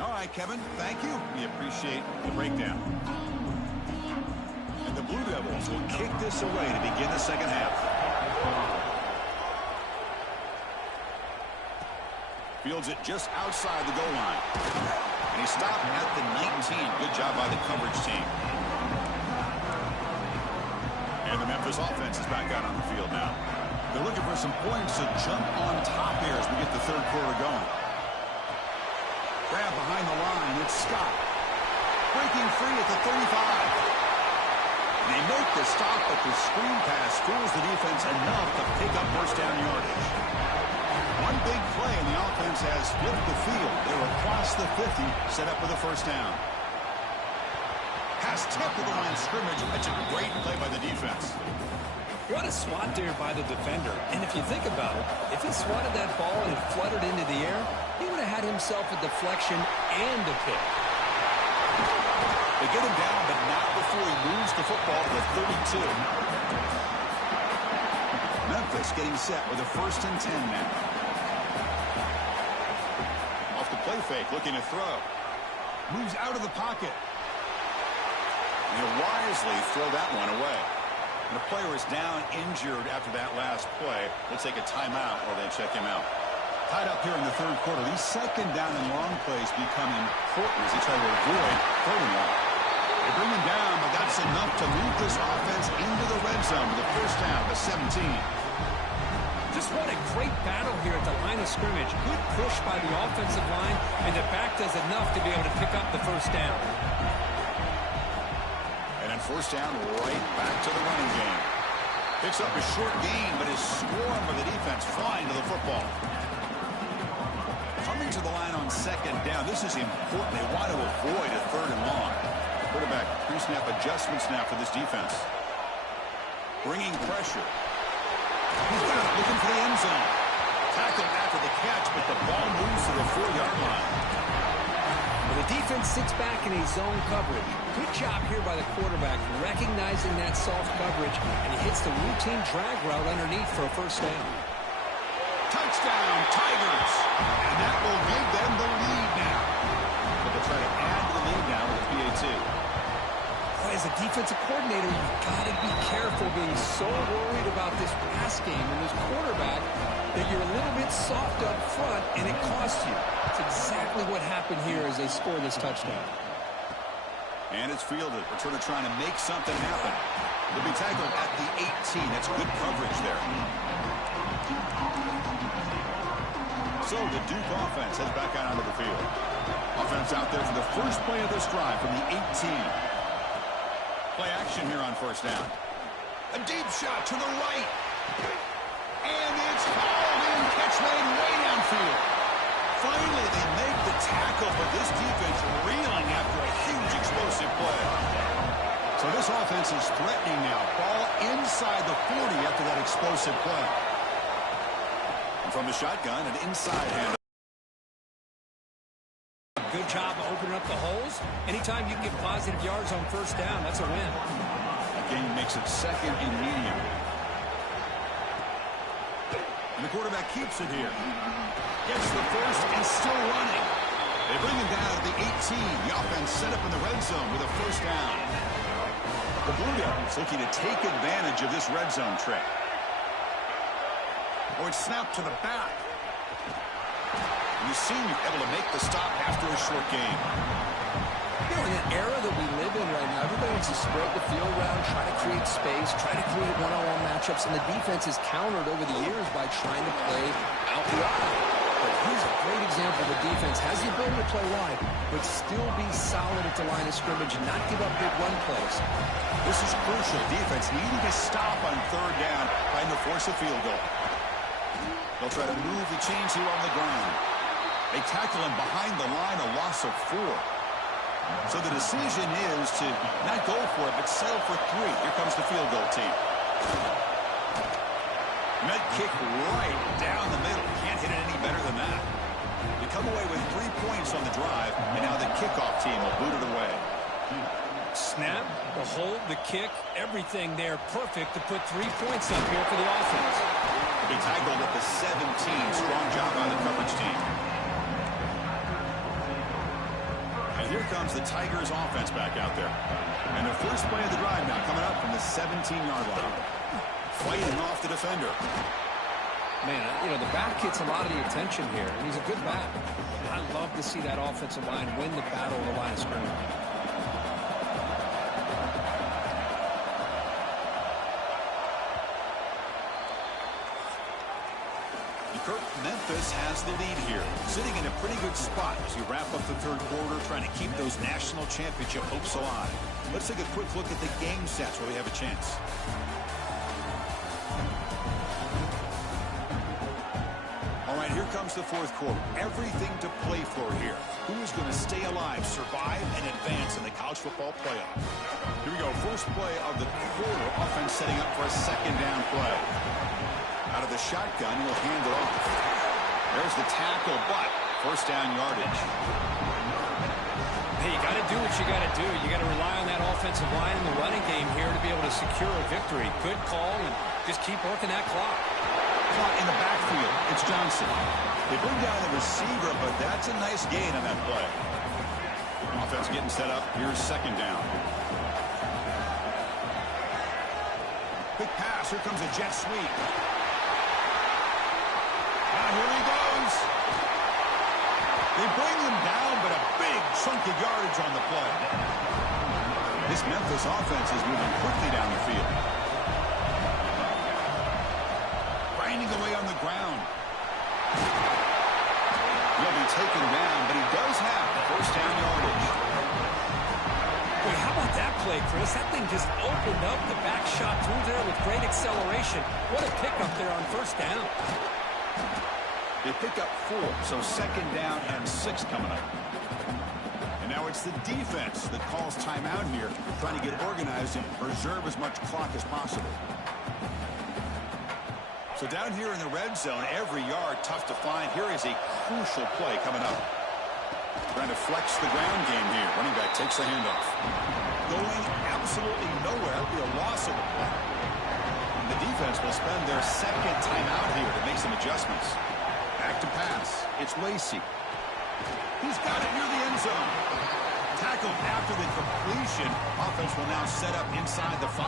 All right, Kevin, thank you. We appreciate the breakdown. And the Blue Devils will kick this away to begin the second half. Fields it just outside the goal line. And he stopped at the 19. Good job by the coverage team. And the Memphis offense is back out on the field now. They're looking for some points to jump on top here as we get the third quarter going. Grab behind the line. It's Scott. Breaking free at the 35. They make the stop, but the screen pass fools the defense enough to pick up first down yardage. One big play, and the offense has flipped the field. They're across the 50, set up with a first down. Pass tipped to the line of scrimmage. That's a great play by the defense. What a swat there by the defender. And if you think about it, if he swatted that ball and it fluttered into the air, he would have had himself a deflection and a pick. They get him down, but not before he moves the football to the 32. Memphis getting set with a 1st and 10 now. Off the play fake, looking to throw. Moves out of the pocket. And he'll wisely throw that one away. And the player is down injured after that last play. They'll take a timeout while they check him out. Tied up here in the third quarter. These second down and long plays become important as they try to avoid third and long. They bring him down, but that's enough to move this offense into the red zone with the first down to 17. Just what a great battle here at the line of scrimmage. Good push by the offensive line, and the back does enough to be able to pick up the first down. And then first down, right back to the running game. Picks up a short gain, but is swarmed by the defense flying to the football. Coming to the line on second down. This is important. They want to avoid a third and long. Quarterback pre-snap adjustment snap for this defense. Bringing pressure. He's got it, looking for the end zone. Tackled after the catch, but the ball moves to the 4-yard line. Well, the defense sits back in a zone coverage. Good job here by the quarterback, recognizing that soft coverage, and he hits the routine drag route underneath for a first down. Touchdown, Tigers! And that will give them the lead now. But they'll try to add to the lead now with a PAT. Boy, as a defensive coordinator, you've got to be careful being so worried about this pass game and this quarterback that you're a little bit soft up front, and it costs you. It's exactly what happened here as they score this touchdown. And it's fielded. Returner trying to make something happen. He'll be tackled at the 18. That's good coverage there. So the Duke offense heads back out onto the field. Offense out there for the first play of this drive from the 18. Play action here on first down. A deep shot to the right. And it's hauled in. Catch made way downfield. Finally, they make the tackle, but this defense reeling after a huge explosive play. So this offense is threatening now. Ball inside the 40 after that explosive play. And from the shotgun, an inside hand. Good job of opening up the holes. Anytime you get positive yards on first down, that's a win. The game makes it second and medium. And the quarterback keeps it here. Gets the first and still running. They bring him down at the 18. The offense set up in the red zone with a first down. The Blue Devils looking to take advantage of this red zone trick. Or it's snapped to the back. You seem able to make the stop after a short game. You know, in an era that we live in right now, everybody wants to spread the field around, try to create space, try to create one-on-one matchups, and the defense is countered over the years by trying to play out wide. But here's a great example. The defense has the ability to play wide, but still be solid at the line of scrimmage and not give up big run plays. This is crucial. Defense needing to stop on third down, trying to force a field goal. They'll try to move the chains here on the ground. They tackle him behind the line, a loss of 4. So the decision is to not go for it, but settle for 3. Here comes the field goal team. Net kick right down the middle. Can't hit it any better than that. They come away with 3 points on the drive, and now the kickoff team will boot it away. Snap, the hold, the kick, everything there perfect to put 3 points up here for the offense. He tackled at the 17. Strong job on the coverage team. And here comes the Tigers offense back out there. And the first play of the drive now coming up from the 17-yard line. Fighting off the defender. Man, you know, the back gets a lot of the attention here, and he's a good back. I love to see that offensive line win the battle of the line of scrimmage. Memphis has the lead here, sitting in a pretty good spot as you wrap up the third quarter, trying to keep those national championship hopes alive. Let's take a quick look at the game stats where we have a chance. All right, here comes the fourth quarter. Everything to play for here. Who is going to stay alive, survive, and advance in the college football playoff? Here we go. First play of the quarter. Offense setting up for a second down play. Out of the shotgun, he'll hand it off. There's the tackle, but first down yardage. Hey, you got to do what you got to do. You got to rely on that offensive line in the running game here to be able to secure a victory. Good call, and just keep working that clock. Caught in the backfield. It's Johnson. They bring down the receiver, but that's a nice gain on that play. Offense getting set up. Here's second down. Quick pass. Here comes a jet sweep. Here he goes. They bring him down, but a big chunk of yardage on the play. This Memphis offense is moving quickly down the field. Grinding away on the ground. He'll be taken down, but he does have the first down yardage. Boy, how about that play, Chris? That thing just opened up the back shot through there with great acceleration. What a pickup there on first down. They pick up 4, so second down and 6 coming up. And now it's the defense that calls timeout here, trying to get organized and preserve as much clock as possible. So down here in the red zone, every yard tough to find. Here is a crucial play coming up. Trying to flex the ground game here. Running back takes the handoff. Going absolutely nowhere. That'll be a loss of the play. And the defense will spend their second timeout here to make some adjustments. Back to pass. It's Lacey. He's got it near the end zone. Tackled after the completion. Offense will now set up inside the 5.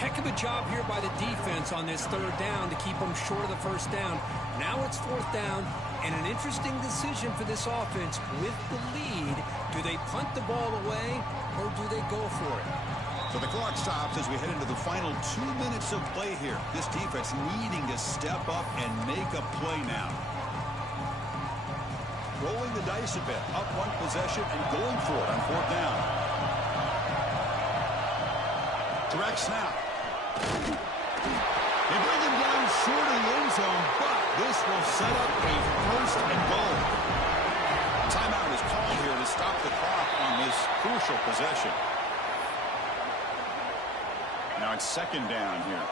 Heck of a job here by the defense on this third down to keep them short of the first down. Now it's fourth down And an interesting decision for this offense with the lead. Do they punt the ball away or do they go for it? So the clock stops as we head into the final 2 minutes of play here. This defense needing to step up and make a play now. Rolling the dice a bit, up one possession and going for it on fourth down. Direct snap. They bring him down short of the end zone, but this will set up a first and goal. Timeout is called here to stop the clock on this crucial possession. Now it's second down here.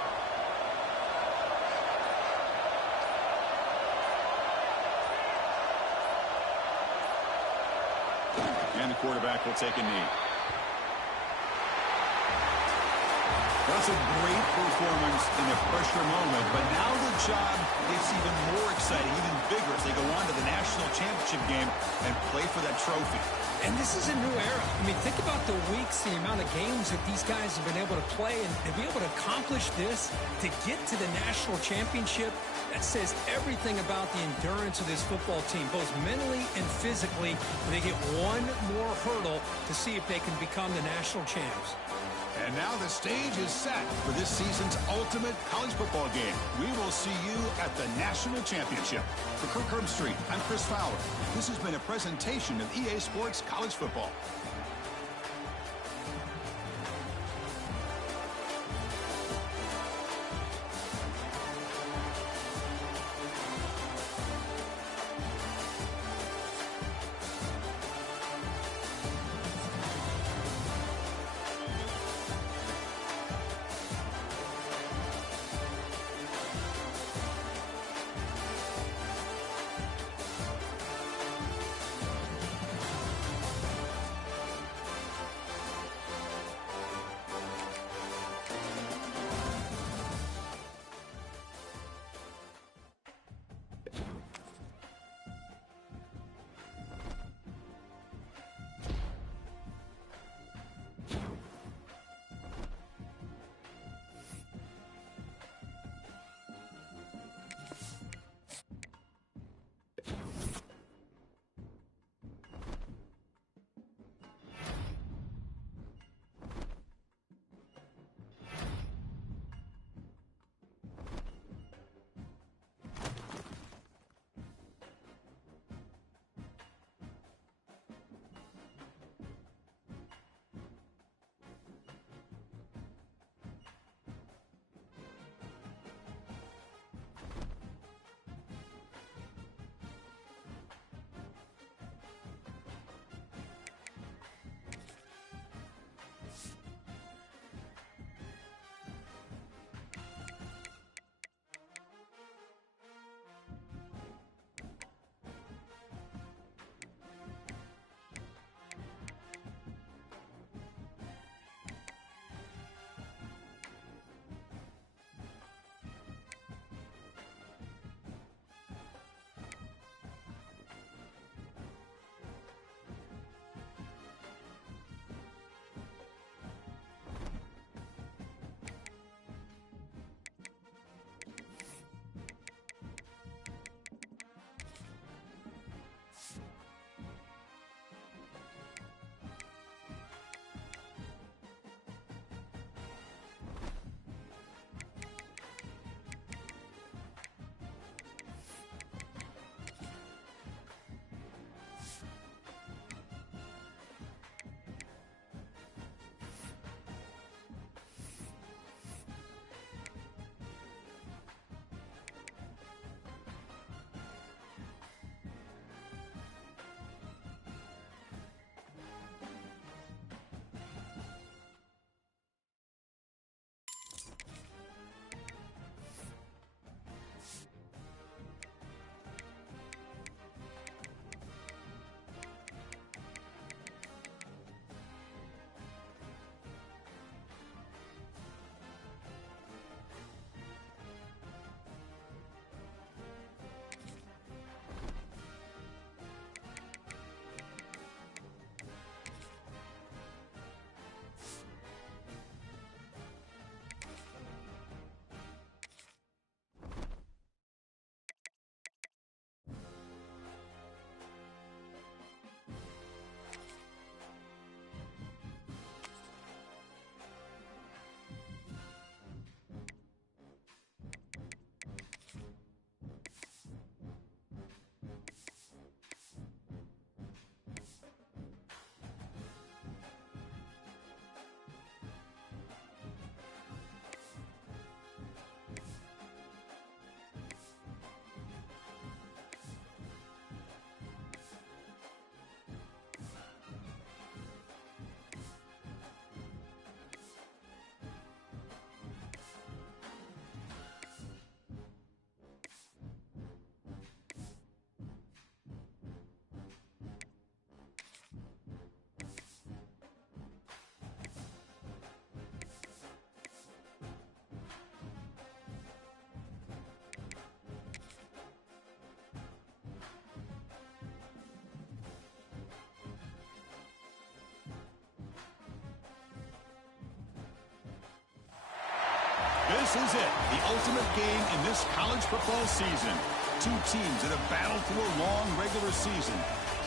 And the quarterback will take a knee. That's a great performance in a pressure moment, but now the job gets even more exciting, even bigger as they go on to the national championship game and play for that trophy. And this is a new era. I mean, think about the weeks, the amount of games that these guys have been able to play, and to be able to accomplish this, to get to the national championship, that says everything about the endurance of this football team, both mentally and physically. They get one more hurdle to see if they can become the national champs. And now the stage is set for this season's ultimate college football game. We will see you at the national championship. For Kirk Herbstreit, I'm Chris Fowler. This has been a presentation of EA Sports College Football. This is it, the ultimate game in this college football season. Two teams that have battled through a long regular season,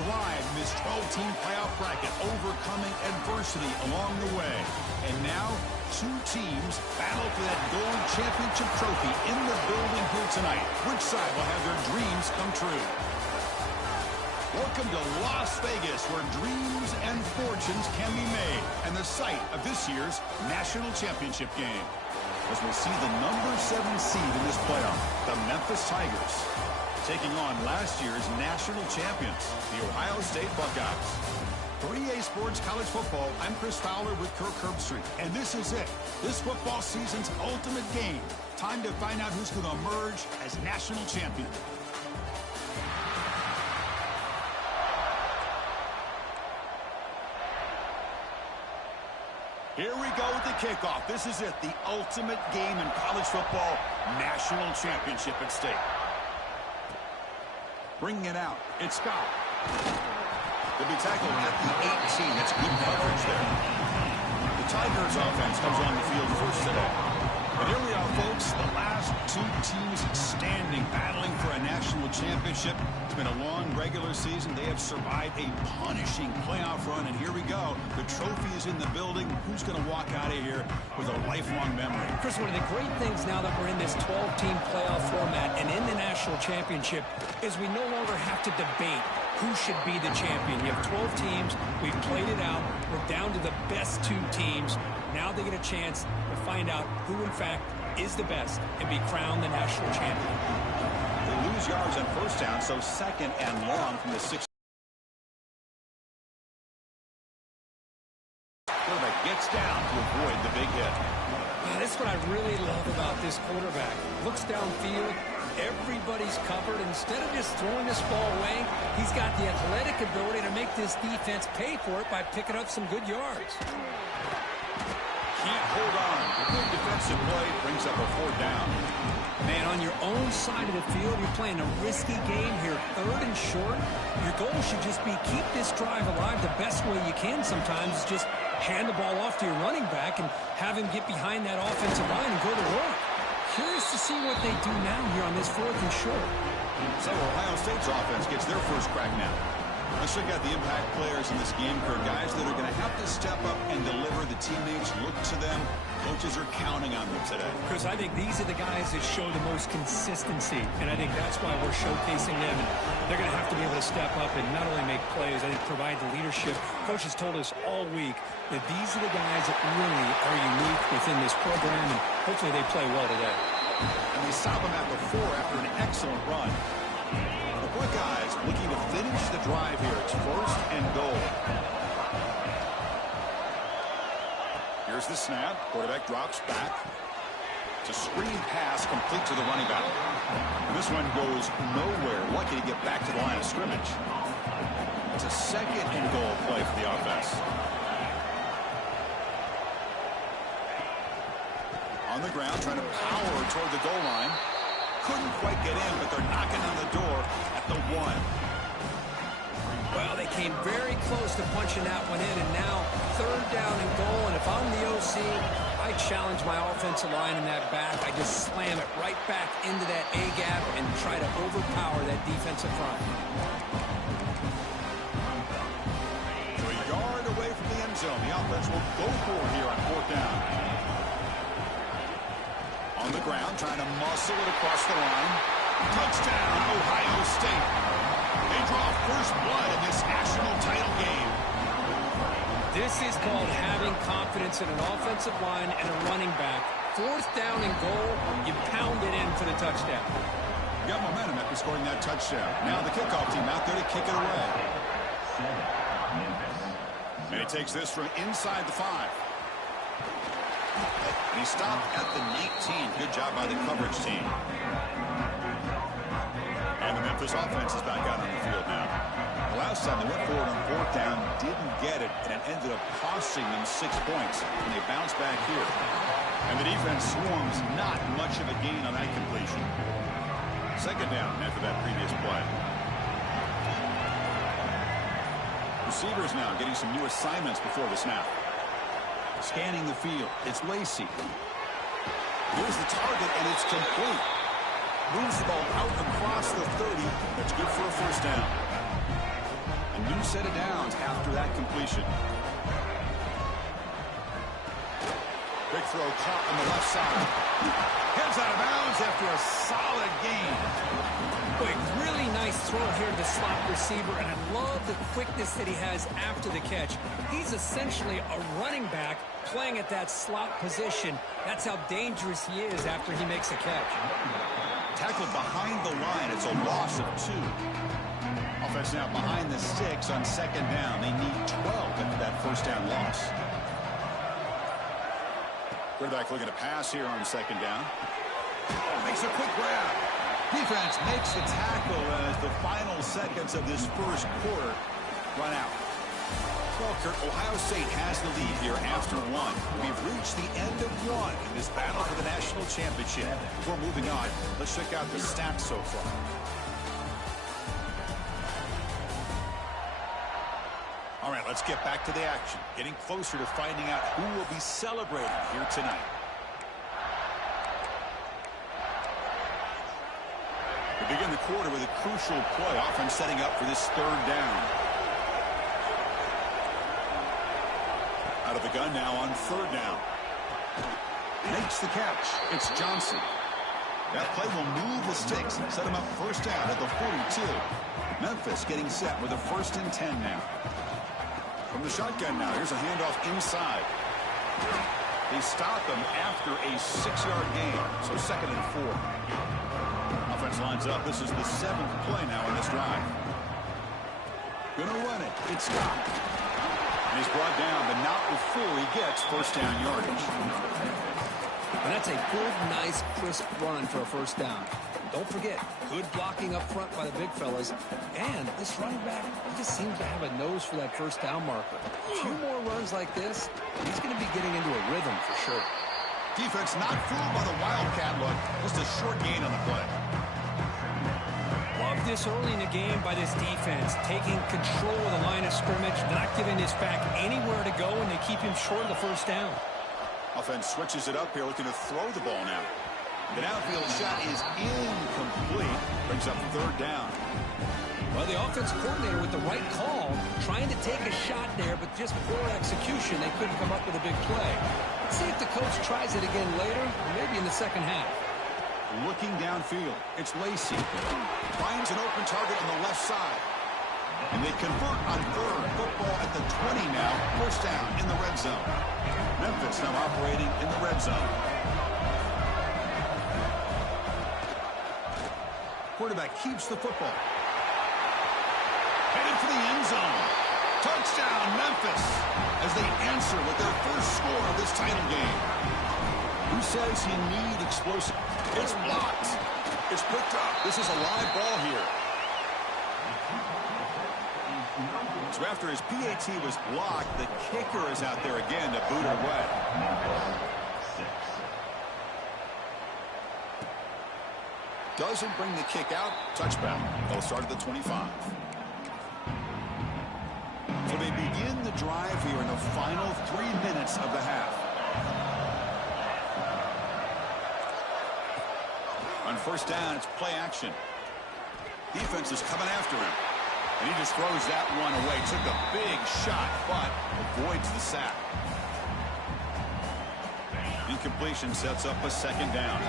thrived in this 12-team playoff bracket, overcoming adversity along the way. And now, two teams battle for that gold championship trophy in the building here tonight. Which side will have their dreams come true? Welcome to Las Vegas, where dreams and fortunes can be made, and the site of this year's national championship game. As we'll see the number 7 seed in this playoff, the Memphis Tigers, taking on last year's national champions, the Ohio State Buckeyes. 3A Sports College Football, I'm Chris Fowler with Kirk Herbstreit, and this is it. This football season's ultimate game. Time to find out who's going to emerge as national champion. Here we go with the kickoff. This is it, the ultimate game in college football, national championship at stake. Bringing it out, it's Scott. They'll be tackled at the 18. That's good coverage there. The Tigers offense comes on the field first today. And here we are, folks, the last two teams standing, battling for a national championship. It's been a long regular season. They have survived a punishing playoff run, and here we go. The trophy is in the building. Who's going to walk out of here with a lifelong memory? Chris, one of the great things now that we're in this 12-team playoff format and in the national championship is we no longer have to debate who should be the champion. You have 12 teams. We've played it out. We're down to the best 2 teams. Now they get a chance to find out who, in fact, is the best and be crowned the national champion. They lose yards on first down, so second and long from the 6. Quarterback gets down to avoid the big hit. That's what I really love about this quarterback. Looks downfield. Everybody's covered. Instead of just throwing this ball away, he's got the athletic ability to make this defense pay for it by picking up some good yards. Can't hold on. A good defensive play brings up a 4th down. Man, on your own side of the field, you're playing a risky game here. 3rd and short. Your goal should just be keep this drive alive the best way you can sometimes is just hand the ball off to your running back and have him get behind that offensive line and go to work. Curious to see what they do now here on this 4th and short. So Ohio State's offense gets their first crack now. Let's look at the impact players in this game, for guys that are going to have to step up and deliver. The teammates look to them. Coaches are counting on them today. Chris, I think these are the guys that show the most consistency, and I think that's why we're showcasing them. And they're going to have to be able to step up and not only make plays, I think provide the leadership. Coach has told us all week that these are the guys that really are unique within this program, and hopefully they play well today. And they stop him at the 4 after an excellent run. The Buckeyes looking to finish the drive here. It's 1st and goal. Here's the snap. Quarterback drops back. It's a screen pass complete to the running back. And this one goes nowhere. Lucky to get back to the line of scrimmage. It's a 2nd and goal play for the offense. On the ground, trying to power toward the goal line. Couldn't quite get in, but they're knocking on the door at the 1. Well, they came very close to punching that one in, and now 3rd down and goal. And if I'm the OC, I challenge my offensive line in that back. I just slam it right back into that A-gap and try to overpower that defensive front. To a yard away from the end zone. The offense will go for it here on 4th down. On the ground, trying to muscle it across the line. Touchdown, Ohio State. They draw first blood in this national title game. This is called having confidence in an offensive line and a running back. 4th down and goal, you pound it in for the touchdown. Got momentum after scoring that touchdown. Now the kickoff team out there to kick it away. And he takes this from inside the 5. And he stopped at the 19. Good job by the coverage team. And the Memphis offense is back out on the field now. The last time they went forward on 4th down, didn't get it, and it ended up costing them 6 points. And they bounce back here. And the defense swarms, not much of a gain on that completion. 2nd down after that previous play. Receivers now getting some new assignments before the snap. Scanning the field, it's Lacey. Here's the target, and it's complete. Moves the ball out across the 30. That's good for a first down. A new set of downs after that completion. Big throw caught on the left side. Heads out of bounds after a solid gain. Quick, really nice throw here to the slot receiver, and I love the quickness that he has after the catch. He's essentially a running back playing at that slot position. That's how dangerous he is after he makes a catch. Tackled behind the line. It's a loss of 2. Offense now behind the 6 on second down. They need 12 after that first down loss. Quarterback looking to pass here on second down. Makes a quick grab. Defense makes the tackle as the final seconds of this first quarter run out. Well, Kurt, Ohio State has the lead here after 1. We've reached the end of 1 in this battle for the national championship. Before moving on, let's check out the stats so far. All right, let's get back to the action. Getting closer to finding out who will be celebrating here tonight. We begin the quarter with a crucial play. Offense setting up for this third down. Out of the gun now on third down. Makes the catch. It's Johnson. That play will move the sticks and set him up first down at the 42. Memphis getting set with a 1st and 10 now. From the shotgun now, here's a handoff inside. They stop him after a 6-yard gain, so 2nd and 4. Offense lines up. This is the 7th play now in this drive. Gonna run it. It's stopped. And he's brought down, but not before he gets first down yardage. And that's a good, nice, crisp run for a first down. Don't forget, good blocking up front by the big fellas. And this running back, he just seems to have a nose for that first down marker. A few more runs like this, he's going to be getting into a rhythm for sure. Defense not fooled by the Wildcat look. Just a short gain on the play. Love this early in the game by this defense, taking control of the line of scrimmage, not giving this back anywhere to go, and they keep him short of the first down. Offense switches it up here, looking to throw the ball now. The downfield shot is incomplete. Brings up third down. Well, the offensive coordinator with the right call, trying to take a shot there, but just poor execution. They couldn't come up with a big play. Let's see if the coach tries it again later, or maybe in the second half. Looking downfield, it's Lacey. Finds an open target on the left side. And they convert on third. Football at the 20 now. First down in the red zone. Memphis now operating in the red zone. Quarterback keeps the football. Headed for the end zone. Touchdown, Memphis, as they answer with their first score of this title game. Who says you need explosive? It's blocked. It's picked up. This is a live ball here. So after his PAT was blocked, the kicker is out there again to boot it away. Doesn't bring the kick out. Touchback. They'll start at the 25. So they begin the drive here in the final 3 minutes of the half. On first down, it's play action. Defense is coming after him. And he just throws that one away. Took a big shot, but avoids the sack. Incompletion sets up a second down.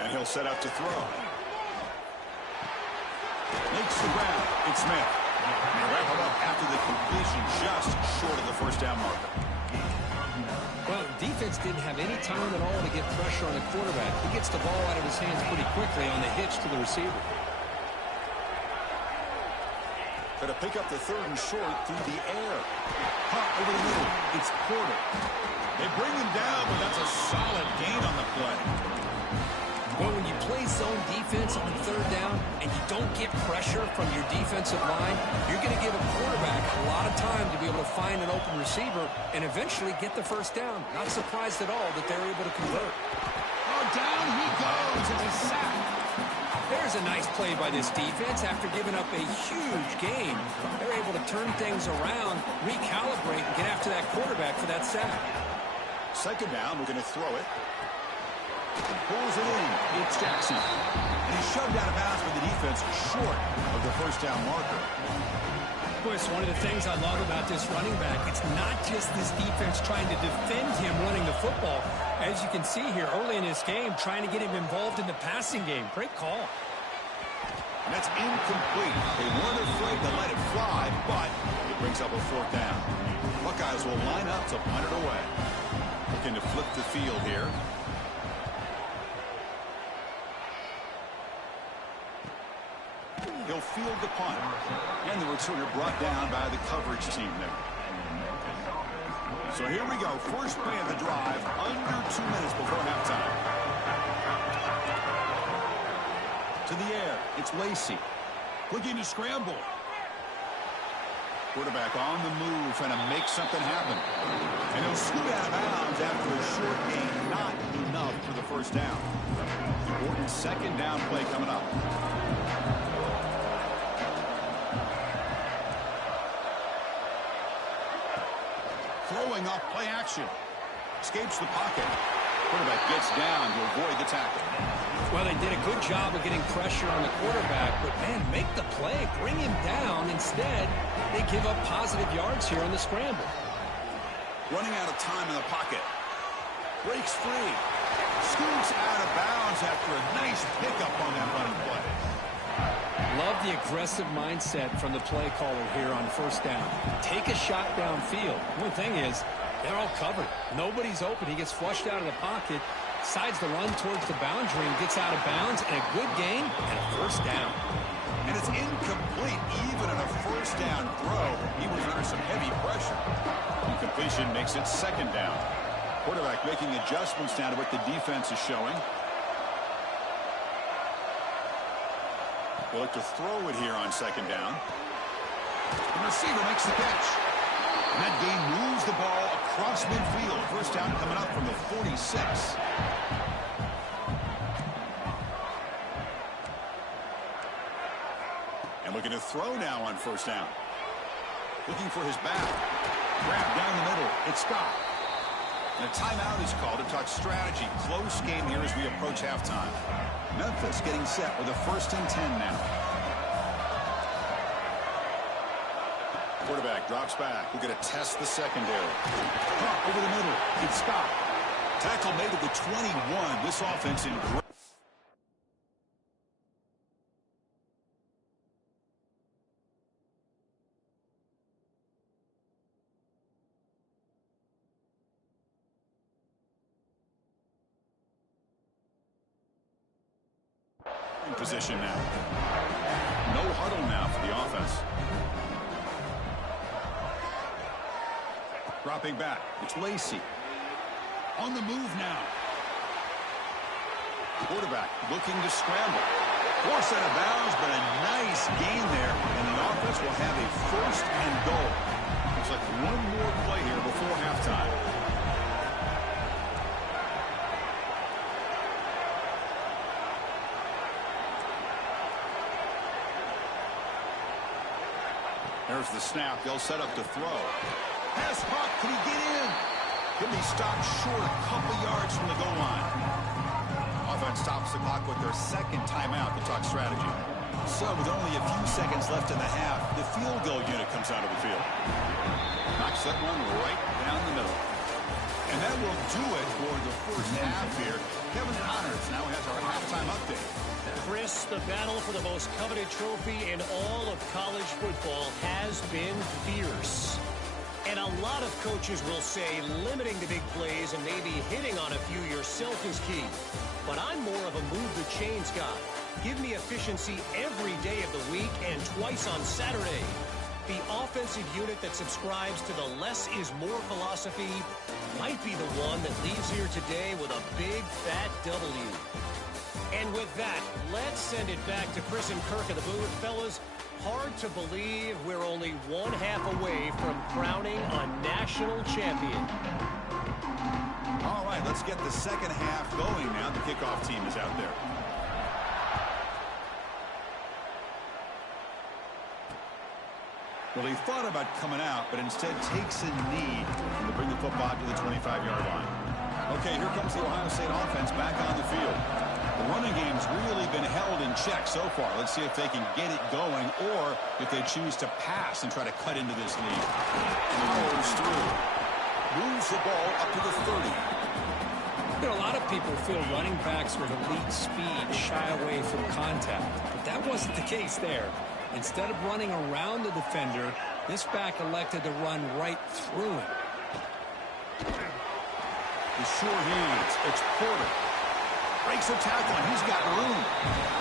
And he'll set up to throw. Makes the grab. It's Smith. And they wrap it up after the completion, just short of the first down marker. Well, defense didn't have any time at all to get pressure on the quarterback. He gets the ball out of his hands pretty quickly on the hitch to the receiver. Going to pick up the third and short through the air. Punt over the middle. It's Porter. They bring him down, but that's a solid gain on the play. Well, when you play zone defense on third down and you don't get pressure from your defensive line, you're going to give a quarterback a lot of time to be able to find an open receiver and eventually get the first down. Not surprised at all that they're able to convert. Oh, down he goes. It's a sack. There's a nice play by this defense. After giving up a huge gain, they're able to turn things around, recalibrate, and get after quarterback for that sack. Second down, we're going to throw it. Pulls it in. It's Jackson. And he's shoved out of bounds by the defense short of the first down marker. Boy, it's one of the things I love about this running back. It's not just this defense trying to defend him running the football. As you can see here early in this game, trying to get him involved in the passing game. Great call. And that's incomplete. They weren't afraid to let it fly, but it brings up a fourth down. Buckeyes will line up to punt it away. Looking to flip the field here. He'll field the punt. And the returner brought down by the coverage team there. So here we go. First play of the drive, under 2 minutes before halftime. To the air, it's Lacey. Looking to scramble. Quarterback on the move, trying to make something happen. And he'll scoot out of bounds after a short gain. Not enough for the first down. Important second down play coming up. Throwing off play action. Escapes the pocket. Quarterback gets down to avoid the tackle. Well, they did a good job of getting pressure on the quarterback, but, man, make the play. Bring him down. Instead, they give up positive yards here on the scramble. Running out of time in the pocket. Breaks free. Scoots out of bounds after a nice pickup on that running play. Love the aggressive mindset from the play caller here on first down. Take a shot downfield. One thing is, they're all covered. Nobody's open. He gets flushed out of the pocket, decides to run towards the boundary and gets out of bounds, and a good gain and a first down. And it's incomplete. Even on a first down throw, he was under some heavy pressure. Incompletion makes it second down. Quarterback making adjustments now to what the defense is showing. They'll look to throw it here on second down. The receiver makes the catch. And that gain moves the ball across midfield. First down coming up from the 46. And looking to throw now on first down. Looking for his back. Grab down the middle. It's Scott. And a timeout is called to talk strategy. Close game here as we approach halftime. Memphis getting set with a 1st and 10 now. Quarterback drops back. We're going to test the secondary. Pump over the middle. It's Scott. Tackle made at the 21. This offense in great position now. No huddle now for the offense. Dropping back. It's Lacey. On the move now. Quarterback looking to scramble. Forced out of bounds, but a nice gain there. And the offense will have a 1st and goal. Looks like one more play here before halftime. There's the snap. They'll set up to throw. Pass hawk. Can he get in? He'll be stopped short a couple yards from the goal line. Offense stops the clock with their second timeout to talk strategy. So with only a few seconds left in the half, the field goal unit comes out of the field. Knocks that one right down the middle. And that will do it for the first half here. Kevin Connors now has our halftime update. Chris, the battle for the most coveted trophy in all of college football has been fierce. And a lot of coaches will say limiting the big plays and maybe hitting on a few yourself is key. But I'm more of a move the chains guy. Give me efficiency every day of the week and twice on Saturday. The offensive unit that subscribes to the less is more philosophy might be the one that leaves here today with a big fat W. And with that, let's send it back to Chris and Kirk at the booth. Fellas, hard to believe we're only one half away from crowning a national champion. All right, let's get the second half going now. The kickoff team is out there. Well, he thought about coming out, but instead takes a knee to bring the football to the 25-yard line. Okay, here comes the Ohio State offense back on the field. The running game's really been held in check so far. Let's see if they can get it going or if they choose to pass and try to cut into this lead. Powers through. Moves the ball up to the 30. You know, a lot of people feel running backs with elite speed shy away from contact, but that wasn't the case there. Instead of running around the defender, this back elected to run right through him. The sure hands. It's Porter. Breaks a tackle, and he's got room.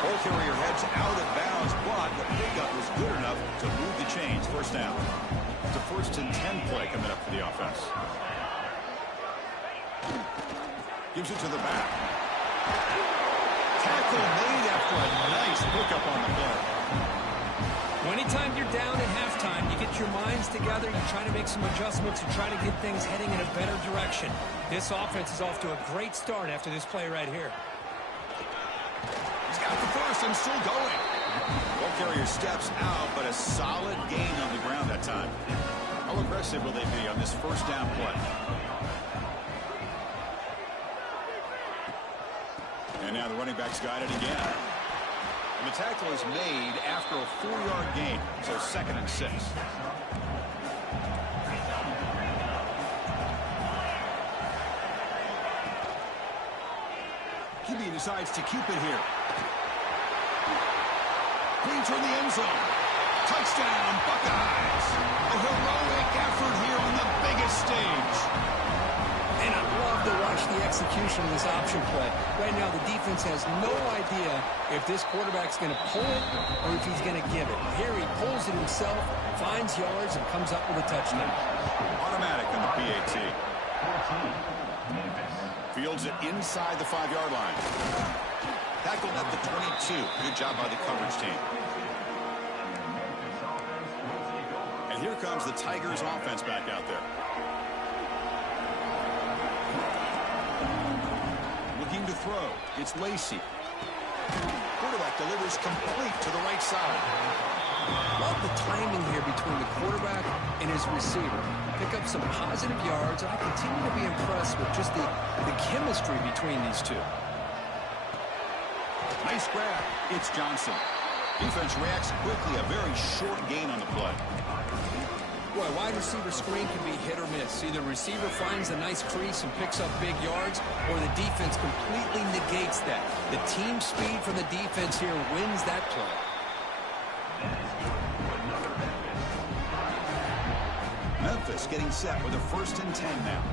Ball carrier heads out of bounds, but the pickup was good enough to move the chains. First down. It's a 1st and 10 play coming up for the offense. Gives it to the back. Tackle made after a nice pickup on the play. Anytime you're down at halftime, you get your minds together, you try to make some adjustments, you try to get things heading in a better direction. This offense is off to a great start after this play right here. He's got the first and still going. Ball carrier steps out, but a solid gain on the ground that time. How aggressive will they be on this first down play? And now the running back's got it again. And the tackle is made after a 4-yard gain, so 2nd and 6. QB decides to keep it here. Clean toward the end zone. Touchdown, Buckeyes. A heroic effort here on the biggest stage. And I love to watch the execution of this option play. Right now, the defense has no idea if this quarterback's going to pull it or if he's going to give it. Here he pulls it himself, finds yards, and comes up with a touchdown. Automatic on the PAT. Fields it inside the 5-yard line. Tackled at the 22. Good job by the coverage team. And here comes the Tigers offense back out there. Looking to throw. It's Lacey. Quarterback delivers complete to the right side. Love the timing here between the quarterback and his receiver. Pick up some positive yards, and I continue to be impressed with just the chemistry between these two. Nice grab. It's Johnson. Defense reacts quickly. A very short gain on the play. Boy, wide receiver screen can be hit or miss. Either receiver finds a nice crease and picks up big yards, or the defense completely negates that. The team speed from the defense here wins that play. Memphis getting set with a 1st and 10 now.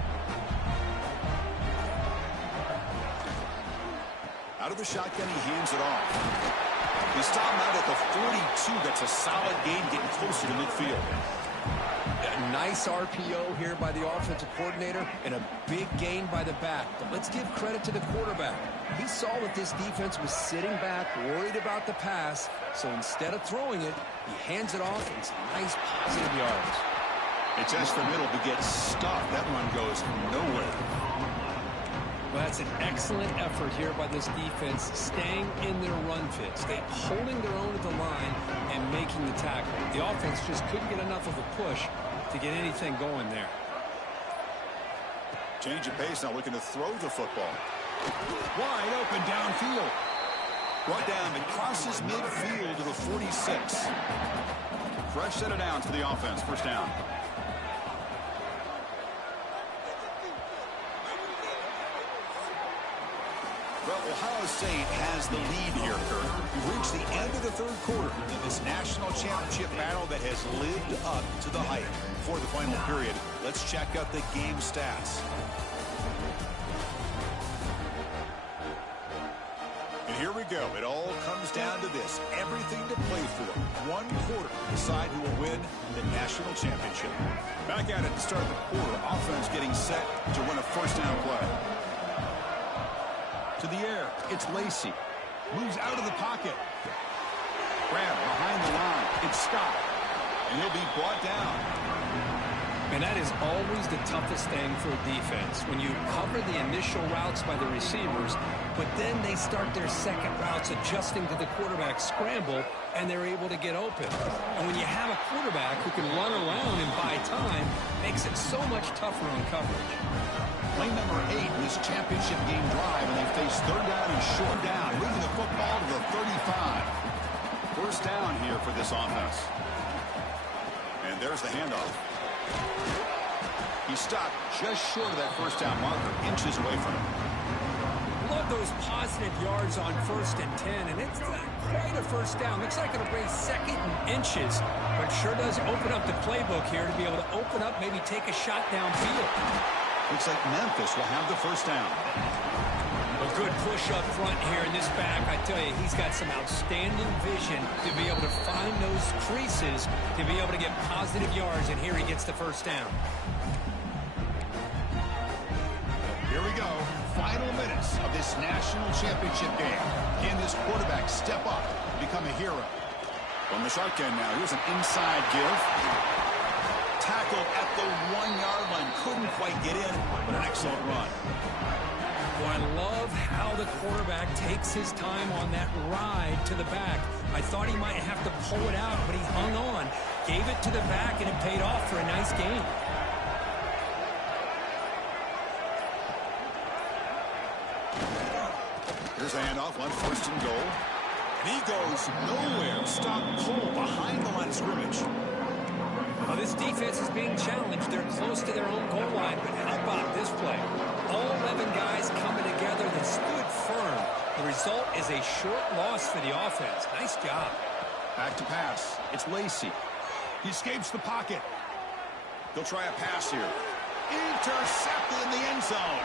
Out of the shotgun, he hands it off. He stopped out at the 42. That's a solid gain, getting closer to midfield. A nice RPO here by the offensive coordinator and a big gain by the back. But let's give credit to the quarterback. He saw that this defense was sitting back, worried about the pass. So instead of throwing it, he hands it off and some nice positive yards. It's just the middle to get stuffed. That one goes nowhere. Well, that's an excellent effort here by this defense, staying in their run fit, holding their own at the line and making the tackle. The offense just couldn't get enough of a push to get anything going there. Change of pace, now looking to throw the football. Wide open downfield. Brought down, it crosses midfield to the 46. Fresh set of downs for the offense. First down. Well, Ohio State has the lead here, Kurt. We've reached the end of the 3rd quarter in this national championship battle that has lived up to the hype. For the final period, let's check out the game stats. And here we go. It all comes down to this. Everything to play for. 1 quarter to decide who will win the national championship. Back at it to start the quarter. Offense getting set to run a 1st down play. To the air, it's Lacey. Moves out of the pocket. Grab behind the line. It's stopped. And he'll be brought down. And that is always the toughest thing for a defense. When you cover the initial routes by the receivers, but then they start their second routes adjusting to the quarterback scramble, and they're able to get open. And when you have a quarterback who can run around and buy time, makes it so much tougher on coverage. Play number 8 in this championship game drive, and they face third down and short down, moving the football to the 35. First down here for this offense. And there's the handoff. He stopped just short of that first down marker, inches away from him. Love those positive yards on 1st and 10, and it's not quite a first down. Looks like it'll bring second and inches, but sure does open up the playbook here to be able to open up, maybe take a shot downfield. Looks like Memphis will have the first down. A good push up front here in this back. I tell you, he's got some outstanding vision to be able to find those creases, to be able to get positive yards, and here he gets the first down. Here we go. Final minutes of this national championship game. Can this quarterback step up and become a hero? From the shotgun now, here's an inside give. Tackled at the 1-yard line. Couldn't quite get in, but an excellent run. Well, I love how the quarterback takes his time on that ride to the back. I thought he might have to pull it out, but he hung on, gave it to the back, and it paid off for a nice gain. Here's a handoff on 1st and goal. And he goes nowhere. Stop cold behind the line of scrimmage. Well, this defense is being challenged. They're close to their own goal line, but how about this play? All 11 guys coming together. They stood firm. The result is a short loss for the offense. Nice job. Back to pass. It's Lacy. He escapes the pocket. They'll try a pass here. Intercepted in the end zone.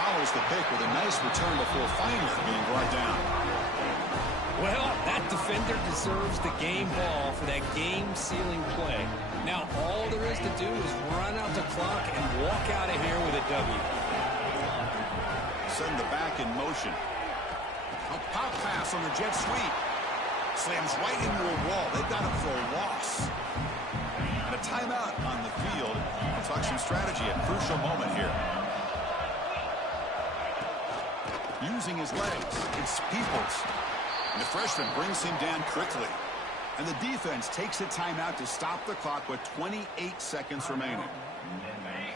Follows the pick with a nice return before finally being brought down. Well, that defender deserves the game ball for that game-sealing play. Now, all there is to do is run out the clock and walk out of here with a W. Send the back in motion. A pop pass on the jet sweep. Slams right into a wall. They've got him for a loss. And a timeout on the field. We'll talk some strategy at a crucial moment here. Using his legs, it's Peoples. And the freshman brings him down quickly. And the defense takes a timeout to stop the clock with 28 seconds remaining.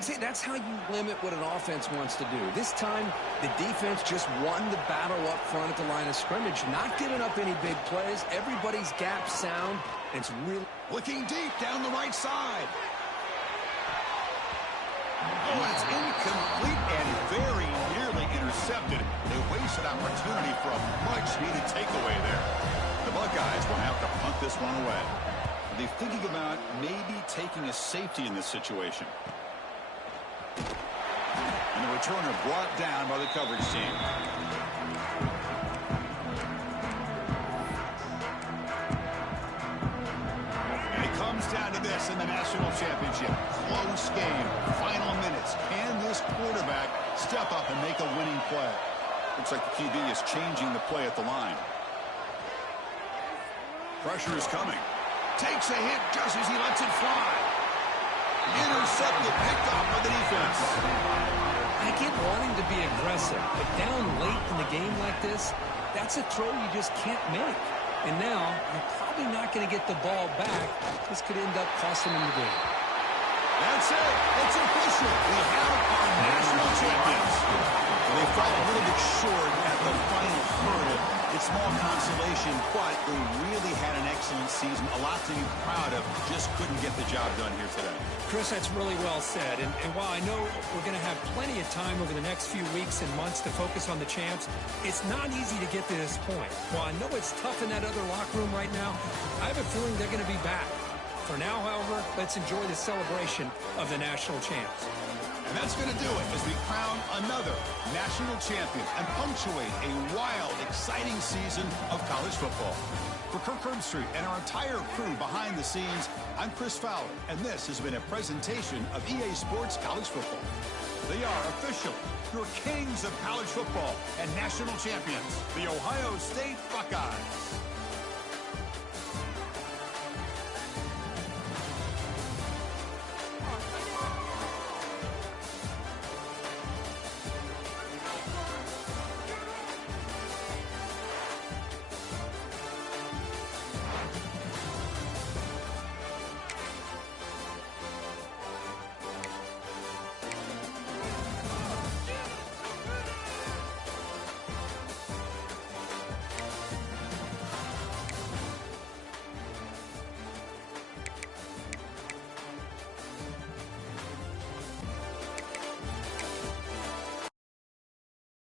See, that's how you limit what an offense wants to do. This time, the defense just won the battle up front at the line of scrimmage, not giving up any big plays. Everybody's gap sound. It's really looking deep down the right side. Oh, it's incomplete and very nearly intercepted. They wasted opportunity for a much-needed takeaway there. The Buckeyes will have to punt this one away. Are they thinking about maybe taking a safety in this situation? And the returner brought down by the coverage team. And it comes down to this in the national championship. Close game. Final minutes. Can this quarterback step up and make a winning play? Looks like the QB is changing the play at the line. Pressure is coming. Takes a hit just as he lets it fly. Intercepted, picked off by the defense. I get wanting to be aggressive, but down late in the game like this, that's a throw you just can't make. And now, you're probably not going to get the ball back. This could end up costing them the game. That's it. It's official. We have our national champions. They fell a little bit short at the final hurdle. It's small consolation, but they really had an excellent season. A lot to be proud of. Just couldn't get the job done here today. Chris, that's really well said. And while I know we're going to have plenty of time over the next few weeks and months to focus on the champs, it's not easy to get to this point. While I know it's tough in that other locker room right now, I have a feeling they're going to be back. For now, however, let's enjoy the celebration of the national champs. And that's going to do it as we crown another national champion and punctuate a wild, exciting season of college football. For Kirk Herbstreit and our entire crew behind the scenes, I'm Chris Fowler, and this has been a presentation of EA Sports College Football. They are officially your kings of college football and national champions, the Ohio State Buckeyes.